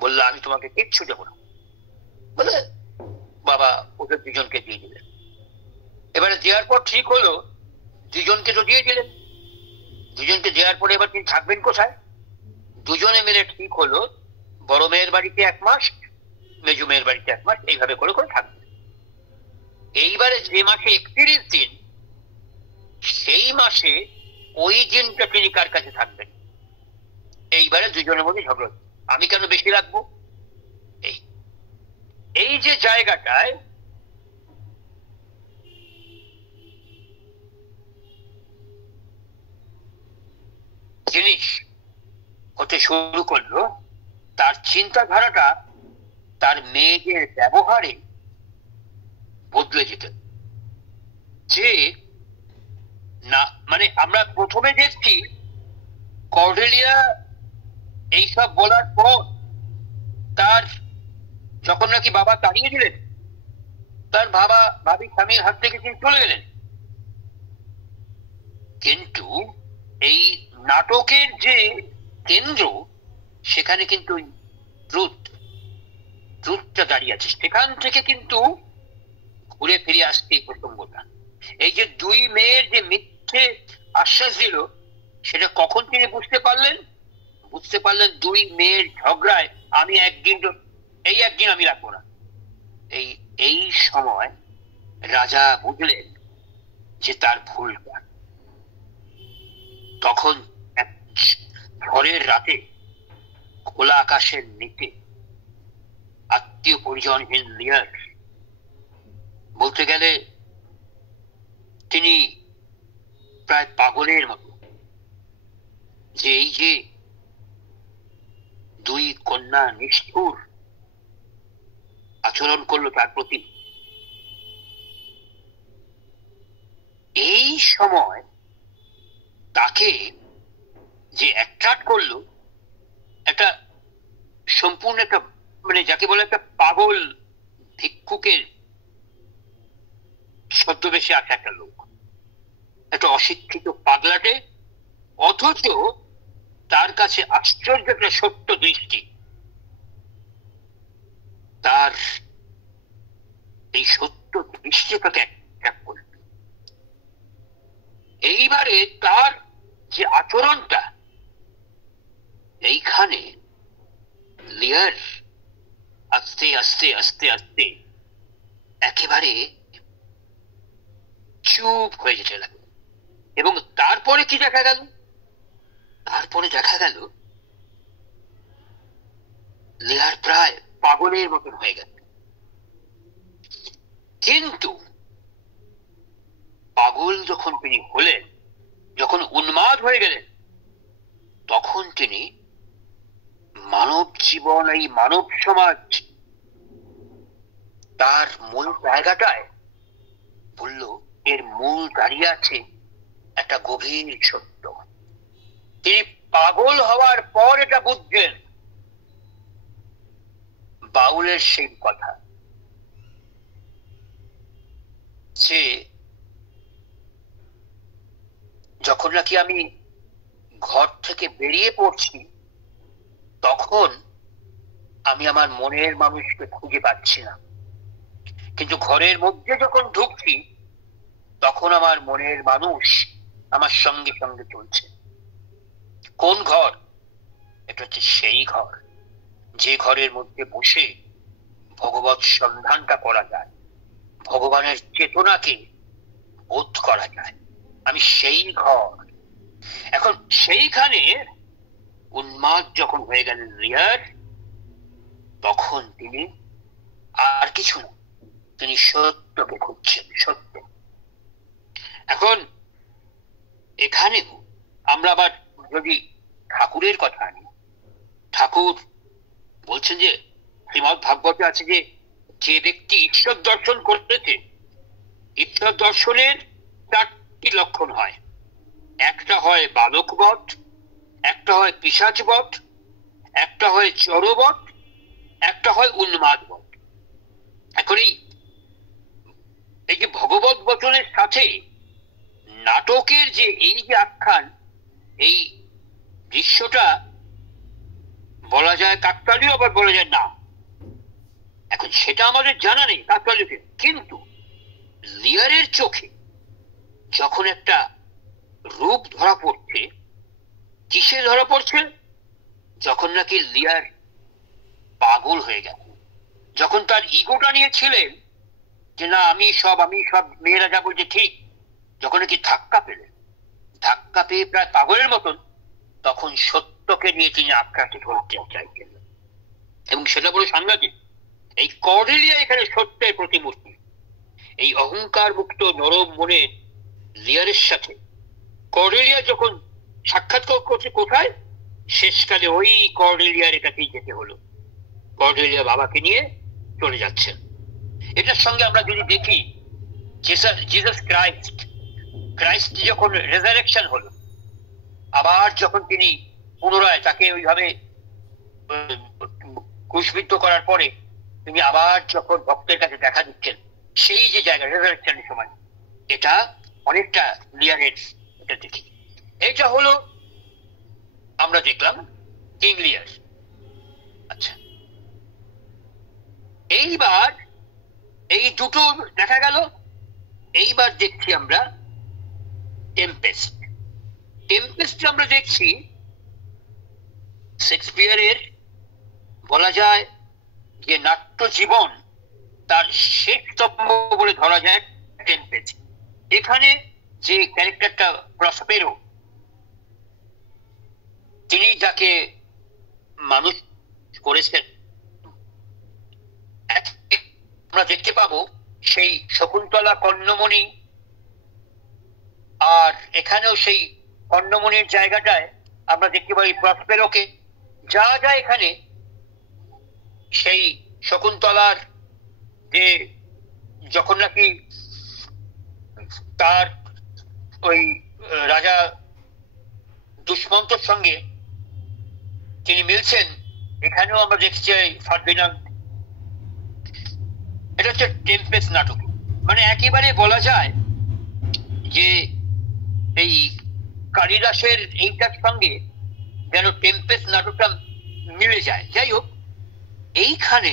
বললো আমি তোমাকে কিচ্ছু দেবো না। বলে বাবা ওদের দুজনকে দিয়ে দিলেন। এবারে দেওয়ার পর ঠিক হলো, দুজনকে তো দিয়ে দিলেন। দুজনকে দেওয়ার পরে এবার তিনি থাকবেন কোথায়? দুজনে মিলে ঠিক হলো বড় মেয়ের বাড়িতে 1 মাস, মেজু মেয়ের বাড়িতে 1 মাস, এইভাবে করে করে থাকবে। এইবারে যে মাসে 31 দিন, সেই মাসে ওই দিনটা তিনি কার কাছে থাকবেন? এইবারে দুজনের মধ্যে ঝগড়া। আমি কেন বেশি রাখবো? এই এই যে জায়গাটায় জিনিস হতে শুরু করলো, তার চিন্তাধারাটা তার মেয়েদের ব্যবহারে বদলে যেত। যে না মানে আমরা প্রথমে দেখছি কর্ডেলিয়া এইসব বলার পর তার যখন নাকি বাবা তাড়িয়ে দিলেন, তার ভাবি স্বামীর হাত থেকে তিনি চলে গেলেন। কিন্তু এই নাটকের যে কেন্দ্র, সেখানে কিন্তু ট্রুথটা দাঁড়িয়ে আছে। সেখান থেকে কিন্তু ঘুরে ফিরে আসছে এই প্রসঙ্গটা। এই যে দুই মেয়ের যে মিথ্যে আশ্বাস দিল, সেটা কখন তিনি বুঝতে পারলেন? বুঝতে পারলেন দুই মেয়ের ঝগড়ায় আমি একদিন আমি রাখবো না। এই সময় রাজা বুঝলেন যে তার ভুলটা। তখন এক ঝড়ের রাতে খোলা আকাশের নিচে আত্মীয় পরিজনহীন লিয়ার, বলতে গেলে তিনি প্রায় পাগলের মতো, যে এই যে দুই কন্যা নিষ্ঠুর আচরণ করলো তার প্রতি, এই সময় তাকে যে অ্যাট্রাক্ট করলো একটা সম্পূর্ণ একটা মানে যাকে বলে একটা পাগল ভিক্ষুকের ছদ্মবেশে আসা একটা লোক, একটা অশিক্ষিত পাগলাটে, অথচ তার কাছে আশ্চর্য একটা সত্য দৃষ্টি। তার এই সত্য দৃষ্টি তাকে অ্যাট্রাক্ট করল। এইবারে তার যে আচরণটা, এইখানে লিয়ার আস্তে আস্তে আস্তে আস্তে একেবারে চুপ হয়ে যেতে লাগলো। এবং তারপরে কি দেখা গেল? তারপরে দেখা গেল লিয়ার প্রায় পাগলের মতন হয়ে গেল। কিন্তু পাগল যখন তিনি হলেন, যখন উন্মাদ হয়ে গেলেন, তখন তিনি মানব জীবন, এই মানব সমাজ, তার মূল জায়গাটায় বলল, এর মূল দাঁড়িয়ে আছে একটা গভীর সত্য। তিনি পাগল হওয়ার পর এটা বুঝলেন, বাউলের সেই কথা যে যখন নাকি আমি ঘর থেকে বেরিয়ে পড়ছি, তখন আমি আমার মনের মানুষকে খুঁজে পাচ্ছি না, কিন্তু ঘরের মধ্যে যখন ঢুকছি, তখন আমার মনের মানুষ আমার সঙ্গে সঙ্গে চলছে। কোন ঘর? এটা হচ্ছে সেই ঘর যে ঘরের মধ্যে বসে ভগবৎ সন্ধানটা করা যায়, ভগবানের চেতনাকে বোধ করা যায়। আমি সেই ঘর। এখন সেইখানে উন্মাদ যখন হয়ে গেলেন লিয়ার, তখন তিনি আর কিছু না, তিনি সত্যকে খুঁজছেন, সত্য। এখন এখানেও আমরা আবার যদি ঠাকুরের কথা আনি, ঠাকুর বলছেন যে শ্রীমদ্ ভাগবতে আছে যে যে ব্যক্তি ঈশ্বর দর্শন করেছে, ঈশ্বর দর্শনের 4টি লক্ষণ হয়। একটা হয় বালকবধ, একটা হয় পিশাচবধ, একটা হয় জড়বধ, একটা হয় উন্মাদবধ। এখন এই যে ভগবত বচনের সাথে নাটকের যে এই যে আখ্যান, এই দৃশ্যটা বলা যায় কাকতালীয়, আবার বলা যায় না। এখন সেটা আমাদের জানা নেই কাকতালীয়কে, কিন্তু লিয়ারের চোখে যখন একটা রূপ ধরা পড়ছে, কিসে ধরা পড়ছে? যখন নাকি লিয়ার পাগল হয়ে গেল, যখন তার ইগোটা নিয়েছিলেন যে না আমি সব, মেয়েরা যা বলছে ঠিক, যখন নাকি ধাক্কা পেয়ে প্রায় পাগলের মতন, তখন সত্যকে নিয়ে তিনি আঁকড়াতে ধরতে চাইছেন, এবং সেটা বলে সাংঘাতিক। এই কর্ডেলিয়া এখানে সত্যের প্রতিমূর্তি। এই অহংকার মুক্ত নরম মনের লিয়ারের সাথে কর্ডেলিয়া যখন সাক্ষাৎকার করছে, কোথায়? শেষকালে ওই কর্ডেলিয়ার কাছেই যেতে হলো। কর্ডেলিয়া বাবাকে নিয়ে চলে যাচ্ছেন। এটার সঙ্গে আমরা যদি দেখি জিসাস ক্রাইস্ট যখন রেজারেকশন হলো, আবার যখন তিনি পুনরায় তাকে ওইভাবে ক্রুশবিদ্ধ করার পরে তিনি আবার যখন ভক্তের কাছে দেখা দিচ্ছেন, সেই যে জায়গা রেজারেকশনের সময়, এটা অনেকটা লিয়ারের এটা দেখি। এটা হলো আমরা দেখলাম কিং লিয়ার। আচ্ছা, এইবার এই দুটো দেখা গেল। এইবার দেখছি আমরা টেম্পেস্ট আমরা দেখছি শেক্সপিয়ারের, বলা যায় যে নাট্য জীবন তার শেষতম বলে ধরা যায় টেম্পেস্ট। এখানে যে ক্যারেক্টারটা প্রসপেরো, তিনি যাকে মানুষ করেছেন, আমরা দেখতে পাবো সেই শকুন্তলা কর্ণমণি, আর এখানেও সেই কর্ণমণির জায়গাটায় আমরা দেখতে পাই প্রসপেরোকে। যা যা এখানে সেই শকুন্তলার যে যখন নাকি তার ওই রাজা দুষ্মন্তর সঙ্গে তিনি মিলছেন, এখানেও আমরা দেখছি ফার্দিনান্দ। এটা হচ্ছে টেম্পেস্ট নাটক। মানে একেবারে বলা যায় যে এই কালিদাসের এইটার সঙ্গে যেন টেম্পেস্ট নাটকটা মিলে যায়। যাই হোক, এইখানে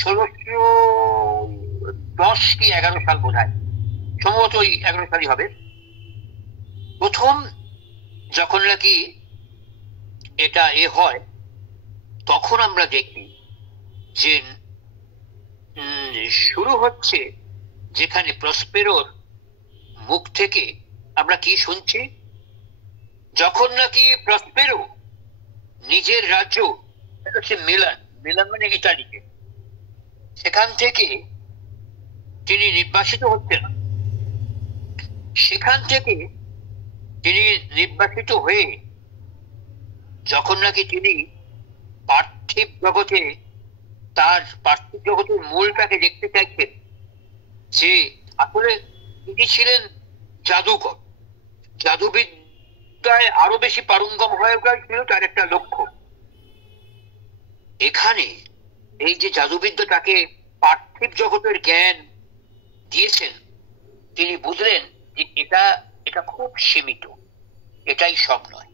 1610 কি 11 সাল বোধ হয়, সম্ভবত ওই 11 সালই হবে, প্রথম যখন নাকি এটা হয়, তখন আমরা দেখি যে শুরু হচ্ছে যেখানে প্রসপেরোর মুখ থেকে আমরা কি শুনছি, যখন নাকি প্রসপেরো নিজের রাজ্য, এটা হচ্ছে মিলান মানে ইতালিতে, সেখান থেকে তিনি নির্বাসিত হচ্ছেন, সেখান থেকে তিনি নির্বাসিত হয়ে যখন নাকি তিনি পার্থিব জগতে, তার পার্থিব জগতের মূলটাকে দেখতে চাইছেন, যে আসলে তিনি ছিলেন জাদুকর, জাদুবিদ্যায় আরো বেশি পারঙ্গম হয়ে ওঠা ছিল তার একটা লক্ষ্য। এখানে এই যে জাদুবিদ্যা তাকে পার্থিব জগতের জ্ঞান দিয়েছেন, তিনি বুঝলেন যে এটা খুব সীমিত, এটাই সব নয়।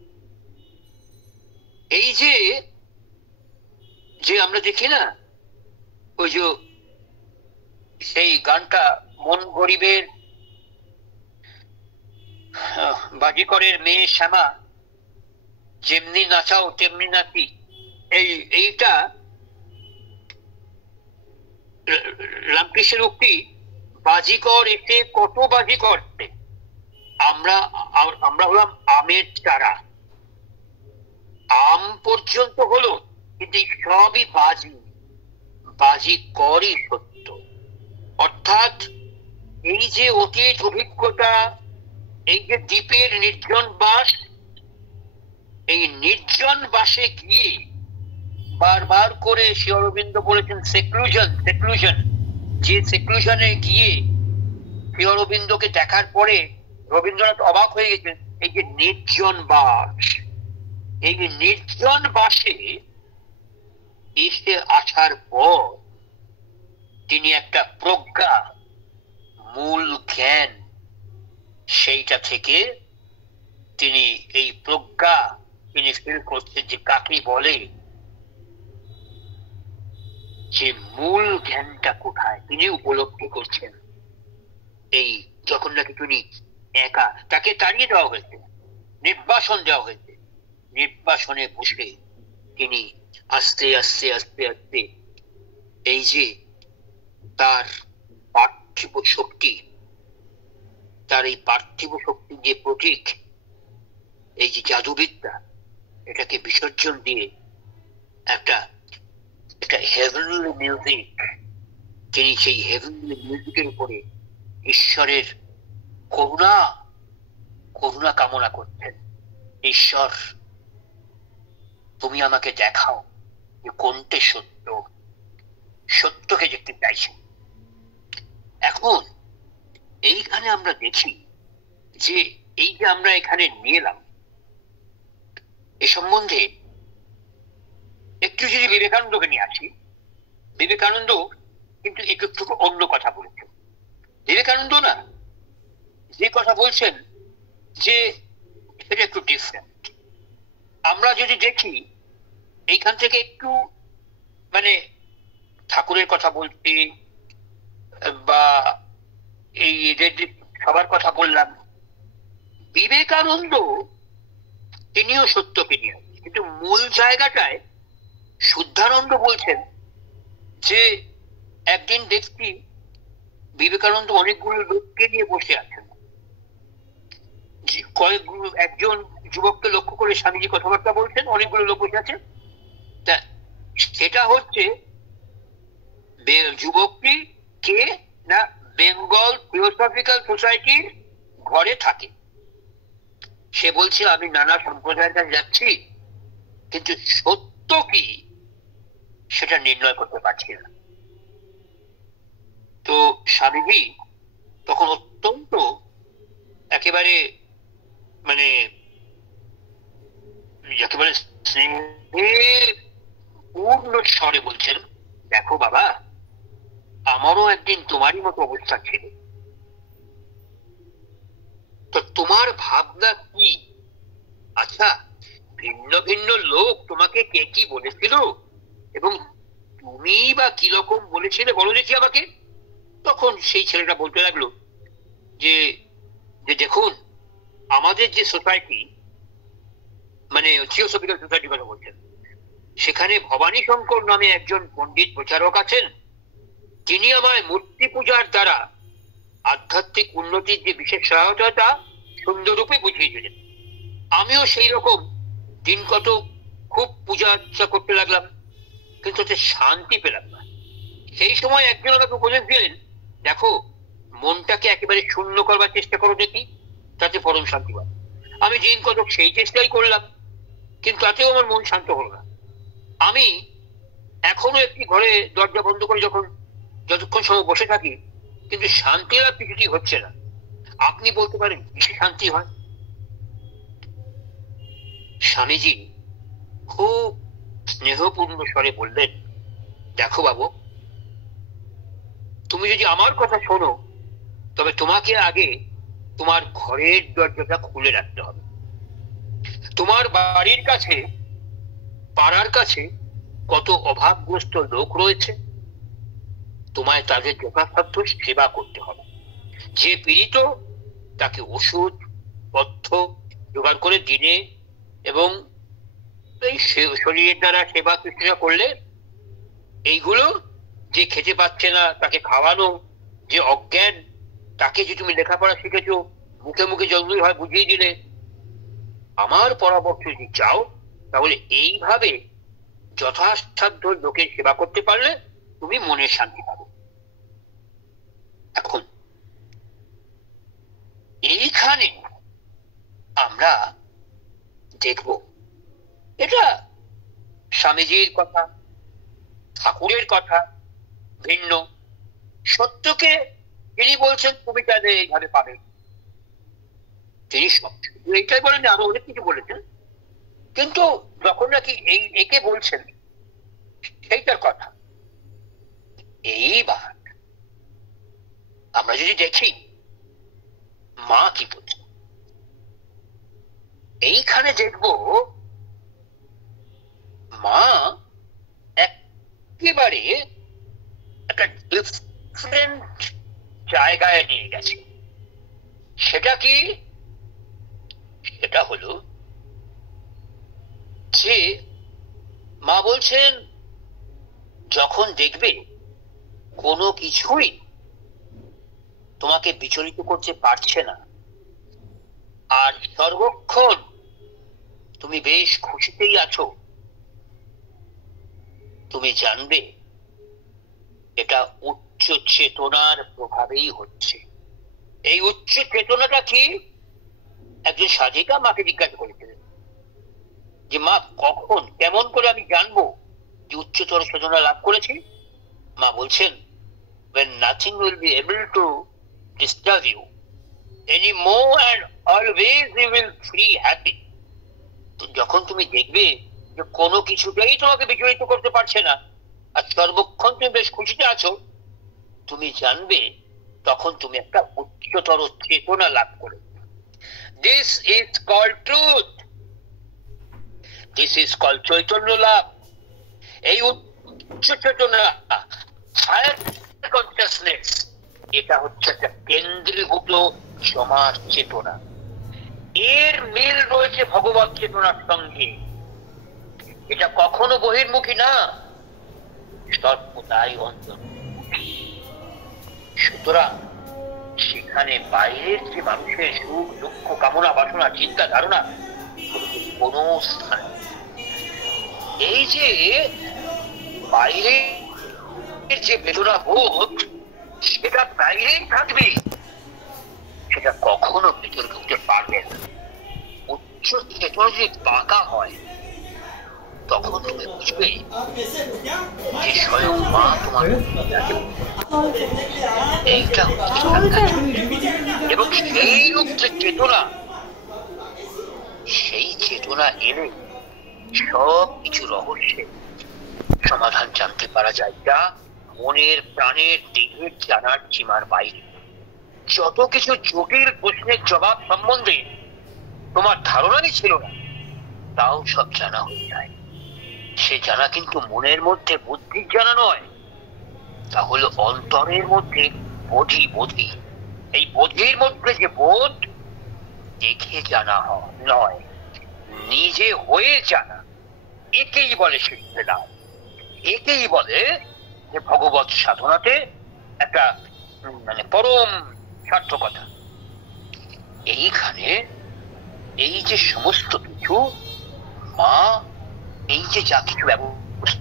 এই যে যে আমরা দেখি না, ওই যে সেই গানটা মন গরিবের বাজিকরের মেয়ে শ্যামা, যেমনি নাচাও তেমনি নাচি, এইটা রামকৃষ্ণের উক্তি, বাজিকর এসে কত বাজিকর, আমরা হলাম আমের চারা, আম পর্যন্ত হলো, কিন্তু সবই বাজিকরই সত্য। অর্থাৎ এই যে অতীত অভিজ্ঞতা, এই যে দ্বীপের নির্জন বাস, এই নির্জন বাসে গিয়ে বারবার করে শ্রী অরবিন্দ বলেছেন সেক্লুশন, যে সেক্লুশনে গিয়ে শ্রী অরবিন্দকে দেখার পরে রবীন্দ্রনাথ অবাক হয়ে গেছেন। এই যে নির্জন বাস, এই নির্জন বাসে এসে আসার পর তিনি একটা প্রজ্ঞা, মূল জ্ঞান, সেইটা থেকে তিনি এই প্রজ্ঞা তিনি ফিল করছেন যে কাকে বলে, যে মূল জ্ঞানটা কোথায় তিনি উপলব্ধি করছেন। এই যখন নাকি তিনি একা, তাকে তাড়িয়ে দেওয়া হয়েছে, নির্বাসন দেওয়া হয়েছে, নির্বাসনে বসে তিনি আস্তে আস্তে আস্তে আস্তে এই যে তার পার্থিব শক্তি, তার এই পার্থিব শক্তির যে প্রতীক, এই যে জাদুবিদ্যা, এটাকে বিসর্জন দিয়ে একটা হেভেনলি মিউজিক, তিনি সেই হেভেনলি মিউজিকের উপরে ঈশ্বরের করুণা কামনা করছেন। ঈশ্বর, তুমি আমাকে দেখাও যে কোনটা সত্য, সত্যকে দেখতে চাইছেন। এখন এইখানে আমরা দেখি যে এই যে আমরা এখানে নিয়ে এলাম, এ সম্বন্ধে একটু যদি বিবেকানন্দকে নিয়ে আসি, বিবেকানন্দ কিন্তু একটু অন্য কথা বলেছেন। বিবেকানন্দ না যে কথা বলছেন যে এটা একটু ডিফারেন্ট। আমরা যদি দেখি এইখান থেকে একটু মানে ঠাকুরের কথা বলছি বা এই সবার কথা বললাম, বিবেকানন্দ তিনিও সত্যকে নিয়ে, কিন্তু মূল জায়গাটায় শুদ্ধানন্দ বলছেন যে একদিন দেখছি বিবেকানন্দ অনেকগুলো লোককে নিয়ে বসে আছেন, একজন যুবককে লক্ষ্য করে স্বামীজি কথাবার্তা বলছেন, অনেকগুলো লোক বসে আছে। সেটা হচ্ছে যুবকটি কে না বেঙ্গল থিওসফিক্যাল সোসাইটির ঘরে থাকে। সে বলছে আমি নানা সম্প্রদায়ের কাছে যাচ্ছি, কিন্তু সত্য কি সেটা নির্ণয় করতে পারছি না। তো স্বামীজি তখন অত্যন্ত একেবারে মানে একেবারে স্নেহের পূর্ণ স্বরে বলছেন, দেখো বাবা, আমারও একদিন তোমারই মতো অবস্থা ছিল, তো তোমার ভাবনা কি? আচ্ছা, ভিন্ন ভিন্ন লোক তোমাকে কে কি বলেছিল এবং তুমি বা কি রকম বলেছিলে বলো দেখি আমাকে। তখন সেই ছেলেটা বলতে লাগলো যে দেখুন, আমাদের যে সোসাইটি, মানে থিওসফিক্যাল সোসাইটির কথা বলছেন, সেখানে ভবানী শঙ্কর নামে একজন পণ্ডিত প্রচারক আছেন, তিনি আমায় মূর্তি পূজার দ্বারা আধ্যাত্মিক উন্নতির যে বিশেষ সহায়তা সুন্দররূপে বুঝিয়ে দিলেন। আমিও সেই রকম দিন কত খুব পূজা আর্চা করতে লাগলাম, কিন্তু শান্তি পেলাম না। সেই সময় একজন আমাকে উপদেশ দিলেন, দেখো, মনটাকে একেবারে শূন্য করবার চেষ্টা করো দেখি, তাতে পরম শান্তি পাবে। আমি দিন কতক সেই চেষ্টাই করলাম, কিন্তু তাতেও আমার মন শান্ত হলো না। আমি এখনো একটি ঘরে দরজা বন্ধ করে যতক্ষণ সময় বসে থাকি, কিন্তু শান্তি লাভ কিছুতেই হচ্ছে না। আপনি বলতে পারেন কিসে শান্তি হয়? স্বামীজি খুব স্নেহপূর্ণ স্বরে বললেন, দেখো বাবু, তুমি যদি আমার কথা শোনো, তবে তোমাকে আগে তোমার ঘরের দরজাটা খুলে রাখতে হবে। তোমার বাড়ির কাছে, পাড়ার কাছে কত অভাবগ্রস্ত লোক রয়েছে, তোমায় তাদের যথাসাধ্য সেবা করতে হবে। যে পীড়িত, তাকে ওষুধ পথ্য জোগাড় করে দিনে এবং এই শরীরের দ্বারা সেবা শুশ্রূষা করলে, এইগুলো যে খেতে পাচ্ছে না তাকে খাওয়ানো, যে অজ্ঞান তাকে যে তুমি লেখাপড়া শিখেছো মুখে মুখে যতদূর হয় বুঝিয়ে দিলে। আমার পরামর্শ যদি চাও, তাহলে এইভাবে যথাসাধ্য লোকের সেবা করতে পারলে তুমি মনের শান্তি পাবে। এখন এইখানে আমরা দেখব, এটা স্বামীজির কথা, ঠাকুরের কথা ভিন্ন। সত্যকে তিনি বলছেন তুমি তাদের এইভাবে পাবে, তিনি শুধু এইটাই বলেন, আরো অনেক কিছু বলেছেন, কিন্তু যখন নাকি একে বলছেন সেইটার কথা। এইবার আমরা যদি দেখি মা কি বলছে, এইখানে দেখব মা একেবারে একটা ডিফারেন্ট জায়গায় নিয়ে গেছে। সেটা কি? সেটা হলো যে মা বলছেন, যখন দেখবে কোনো কিছুই তোমাকে বিচলিত করতে পারছে না, আর সর্বক্ষণ তুমি বেশ খুশিতেই আছো, তুমি জানবে এটা উচ্চ চেতনার প্রভাবেই হচ্ছে। এই উচ্চ চেতনাটা কি? একজন সাধিকা মাকে জিজ্ঞাসা করেছিলেন যে মা, কখন কেমন করে আমি জানবো যে উচ্চতর চেতনা লাভ করেছি? মা বলছেন, when nothing will be able to disturb you anymore and always you will feel happy. যখন তুমি দেখবে যে কোনো কিছুটাই তোমাকে বিচলিত করতে পারছে না, আর সর্বক্ষণ তুমি বেশ খুশিতে আছো, তুমি জানবে তখন তুমি একটা উচ্চতর চেতনা লাভ করে। This is called truth. This is called Chaitanya লাভ। এই উচ্চ চেতনা, হায়ার কনসিয়াসনেস, এটা হচ্ছে একটা কেন্দ্রীভূত সমাজ চেতনা। এর মিল রয়েছে ভগবত চেতনার সঙ্গে। এটা কখনো বহির্মুখী না, সর্বদাই অন্তর্মুখী। সুতরাং সেখানে বাইরের যে মানুষের সুখ দুঃখ কামনা বাসনা চিন্তা ধারণা কোন স্থান, এই যে বাইরের যে বেদনা বোধ, সেটা বাইরেই থাকবে, সেটা কখনো ভেতরে ঢুকতে পারবে না। উচ্চ চেতনা যদি পাকা হয়, তখন তুমি বুঝবে যে স্বয়ং মা তোমার এইটা এবং সেই যে চেতনা, সেই চেতনা এলে সব কিছু রহস্যের সমাধান জানতে পারা যায়, যা মনের প্রাণের দেহের জানার সীমার বাইরে। যত কিছু জটিল প্রশ্নের জবাব সম্বন্ধে তোমার ধারণাই ছিল না, তাও সব জানা হয়ে যায়। সে জানা কিন্তু মনের মধ্যে বুদ্ধির জানা নয়, তা হলো অন্তরের মধ্যে বোধি। এই বোধির মধ্যে যে বোধ, দেখে জানা নয়, নিজে হয়ে জানা, একেই বলে শিখতে লাভ। একেই বলে যে ভগবত সাধনাতে একটা পরম সার্থকতা। এইখানে এই যে সমস্ত কিছু মা, এই যে যা কিছু ব্যবস্থা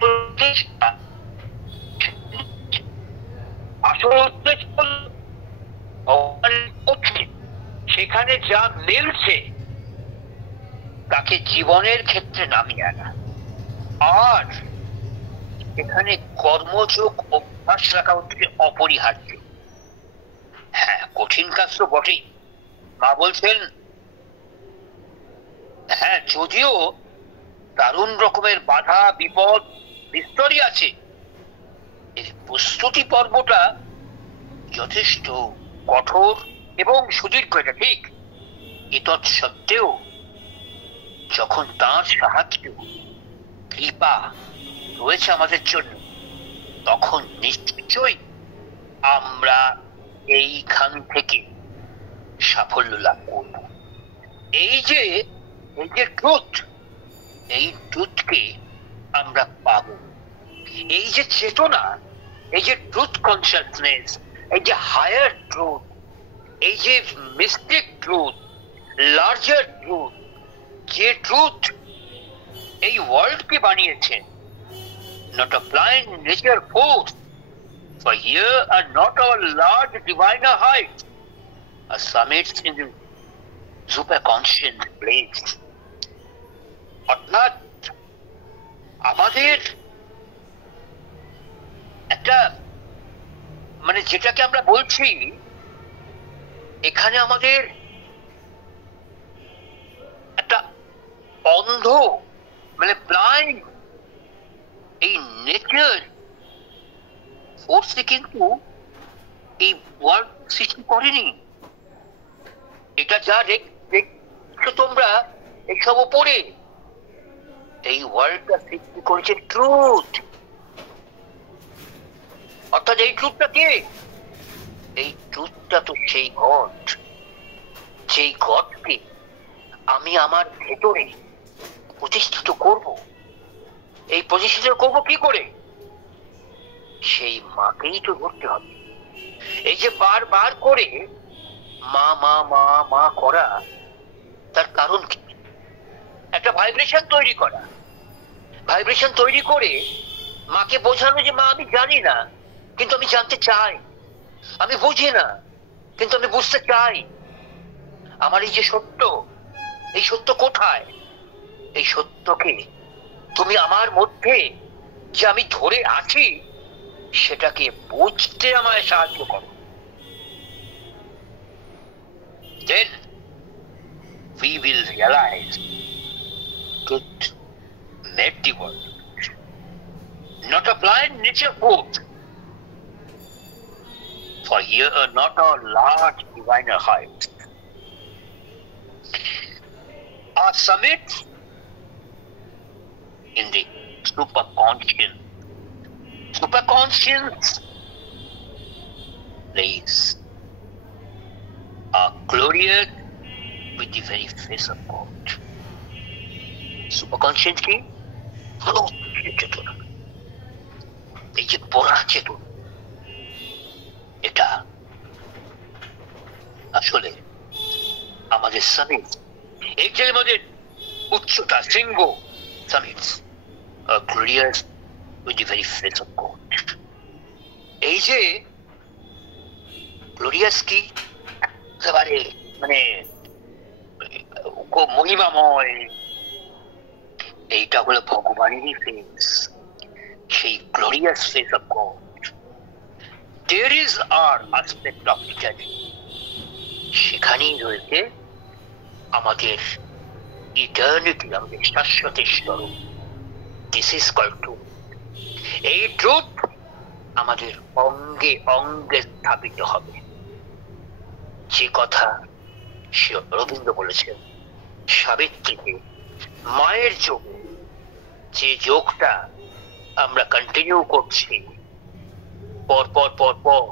প্রতিষ্ঠা আসল উদ্দেশ্য সেখানে যা মিলছে তাকে জীবনের ক্ষেত্রে নামিয়ে আনা, আর এখানে কর্মযোগ অভ্যাস রাখা হচ্ছে অপরিহার্য। হ্যাঁ, কঠিন কাজ তো বটেই। মা বলছেন, হ্যাঁ, যদিও দারুণ রকমের বাধা বিপদ বিস্তরই আছে, এর প্রস্তুতি পর্বটা যথেষ্ট কঠোর এবং সুদীর্ঘ, এটা ঠিক। এতৎ সত্ত্বেও যখন তাঁর সাহায্য কৃপা রয়েছে আমাদের জন্য, তখন নিশ্চয়ই আমরা এইখান থেকে সাফল্য লাভ করব। এই যে ট্রুথ, এই ট্রুথকে আমরা পাব। এই যে চেতনা, এই যে ট্রুথ কনসিয়াসনেস, এই যে হায়ার ট্রুথ, এই যে মিস্টিক ট্রুথ, লার্জার ট্রুথ, যে ট্রুথ এই ওয়ার্ল্ডকে বানিয়েছে, not a blind nature force, for here are not all large diviner heights, a summits in the super conscious place. অর্থাৎ আমাদের একটা মানে যেটাকে আমরা বলছি, এখানে আমাদের একটা অন্ধ মানে ব্লাইন্ড এই নেচার ফোর্সে কিন্তু এই ওয়ার্ল্ড সৃষ্টি করেনি। এটা যা দেখছো তোমরা এইসব উপরে, এই ওয়ার্ল্ডটা সৃষ্টি করেছে ট্রুথ। অর্থাৎ এই ট্রুথটা কে? এই ট্রুথটা তো সেই গড, যেই গডকে আমি আমার ভেতরে প্রতিষ্ঠিত করব। এই প্রতিষ্ঠিত করব কি করে? সেই মাকেই তো ধরতে হবে। এই যে বারবার করে মা মা মা মা করা, তার কারণ কি? একটা ভাইব্রেশন তৈরি করা, ভাইব্রেশন তৈরি করে মাকে বোঝানো যে মা আমি জানি না, কিন্তু আমি জানতে চাই, আমি বুঝি না, কিন্তু আমি বুঝতে চাই। আমার এই যে সত্য, এই সত্য কোথায়? এই সত্যকে তুমি আমার মধ্যে যে আমি ধরে আছি, সেটাকে বুঝতে আমায় সাহায্য করো। Then we will realize truth made the world, not a blind nature force, for here are not all large diviner heights, are summits in the superconscious. Superconscious place are glorious with the very face of God. Superconscious কি? চেতনা, এই যে পড়া চেতনা, এটা আসলে আমাদের summit, এই যে আমাদের উচ্চতা, শৃঙ্গ, সামিটস are glorious with the very face of God. এই যে গ্লোরিয়াস কি? একেবারে মানে মহিমাময়, এইটা হলো ভগবানেরই ফেস, সেই glorious face of god. There is our aspect of eternity, সেখানেই রয়েছে আমাদের ইটার্নিটি, আমাদের শাশ্বতের স্বরূপ। This is called truth. এই ট্রুথ আমাদের অঙ্গে অঙ্গে স্থাপিত হবে। যে কথা শ্রী অরবিন্দ বলেছেন, সাবিত্রীকে মায়ের যোগ, যে যোগটা আমরা কন্টিনিউ করছি পর পর পর পর,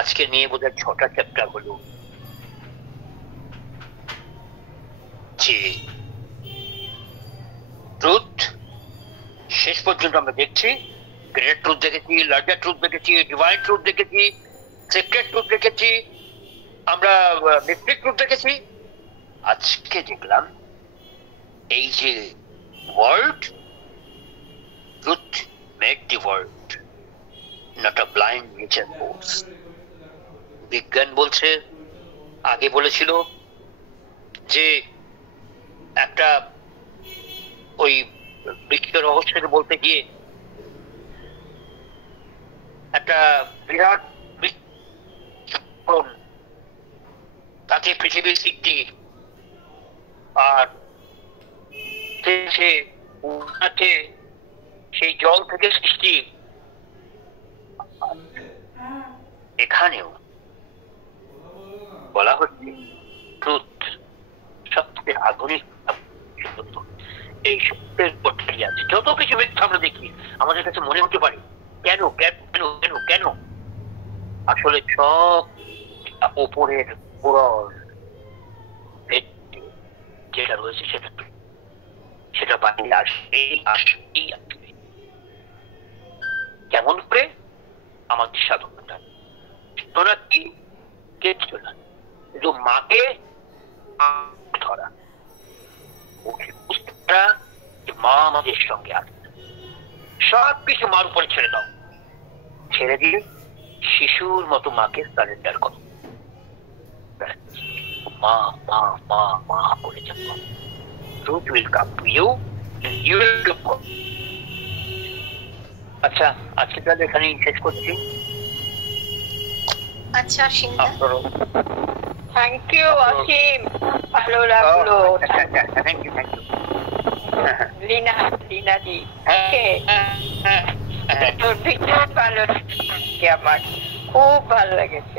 আজকে নিয়ে বোধহয় 6টা চ্যাপ্টার হলো, যে ট্রুথ শেষ পর্যন্ত আমরা দেখছি। গ্রেটার ট্রুথ দেখেছি, লার্জার ট্রুথ দেখেছি, ডিভাইন ট্রুথ দেখেছি, সিক্রেট ট্রুথ দেখেছি, আমরা মিস্টিক ট্রুথ দেখেছি। আজকে দেখলাম এই যে world Truth make the world, not a blind nature force. বিজ্ঞান বলছে, আগে বলেছিল যে একটা ওই বৃক্ষ রহস্যকে বলতে গিয়ে একটা বিরাট বিস্ফোরণ, তাতে পৃথিবীর সৃষ্টি, আর সেই জল থেকে সৃষ্টি। এখানেও বলা হচ্ছে ট্রুথ সবচেয়ে আধুনিক সত্য। এই সত্যের পথেই আছে। যত কিছু মিথ্যা আমরা দেখি আমাদের কাছে মনে হতে পারে কেন কেন কেন কেন কেন, আসলে সব ওপরের পুরর যেটা রয়েছে সেটা বাইরে আসবেই আসবেই আসবে। কেমন করে? আমাদের সাধকতা সাধনা কি? কিছু না, শুধু মাকে ধরা, ওকে বুঝতে পারা যে মা আমাদের সঙ্গে আছে। সব কিছু মার উপরে ছেড়ে দাও, ছেড়ে দিয়ে শিশুর মতো মাকে সারেন্ডার করো। মা মা মা মা করে যাবো। Truth will come to you, you will come. আচ্ছা, আজকে তাহলে এখানেই শেষ করছি। আচ্ছা সিন্ধা, থ্যাংক ইউ অসীম, ভালো লাগলো। থ্যাংক ইউ লীনা দি, তোর ভীষণ ভালো লাগছে, আমার খুব ভালো লেগেছে।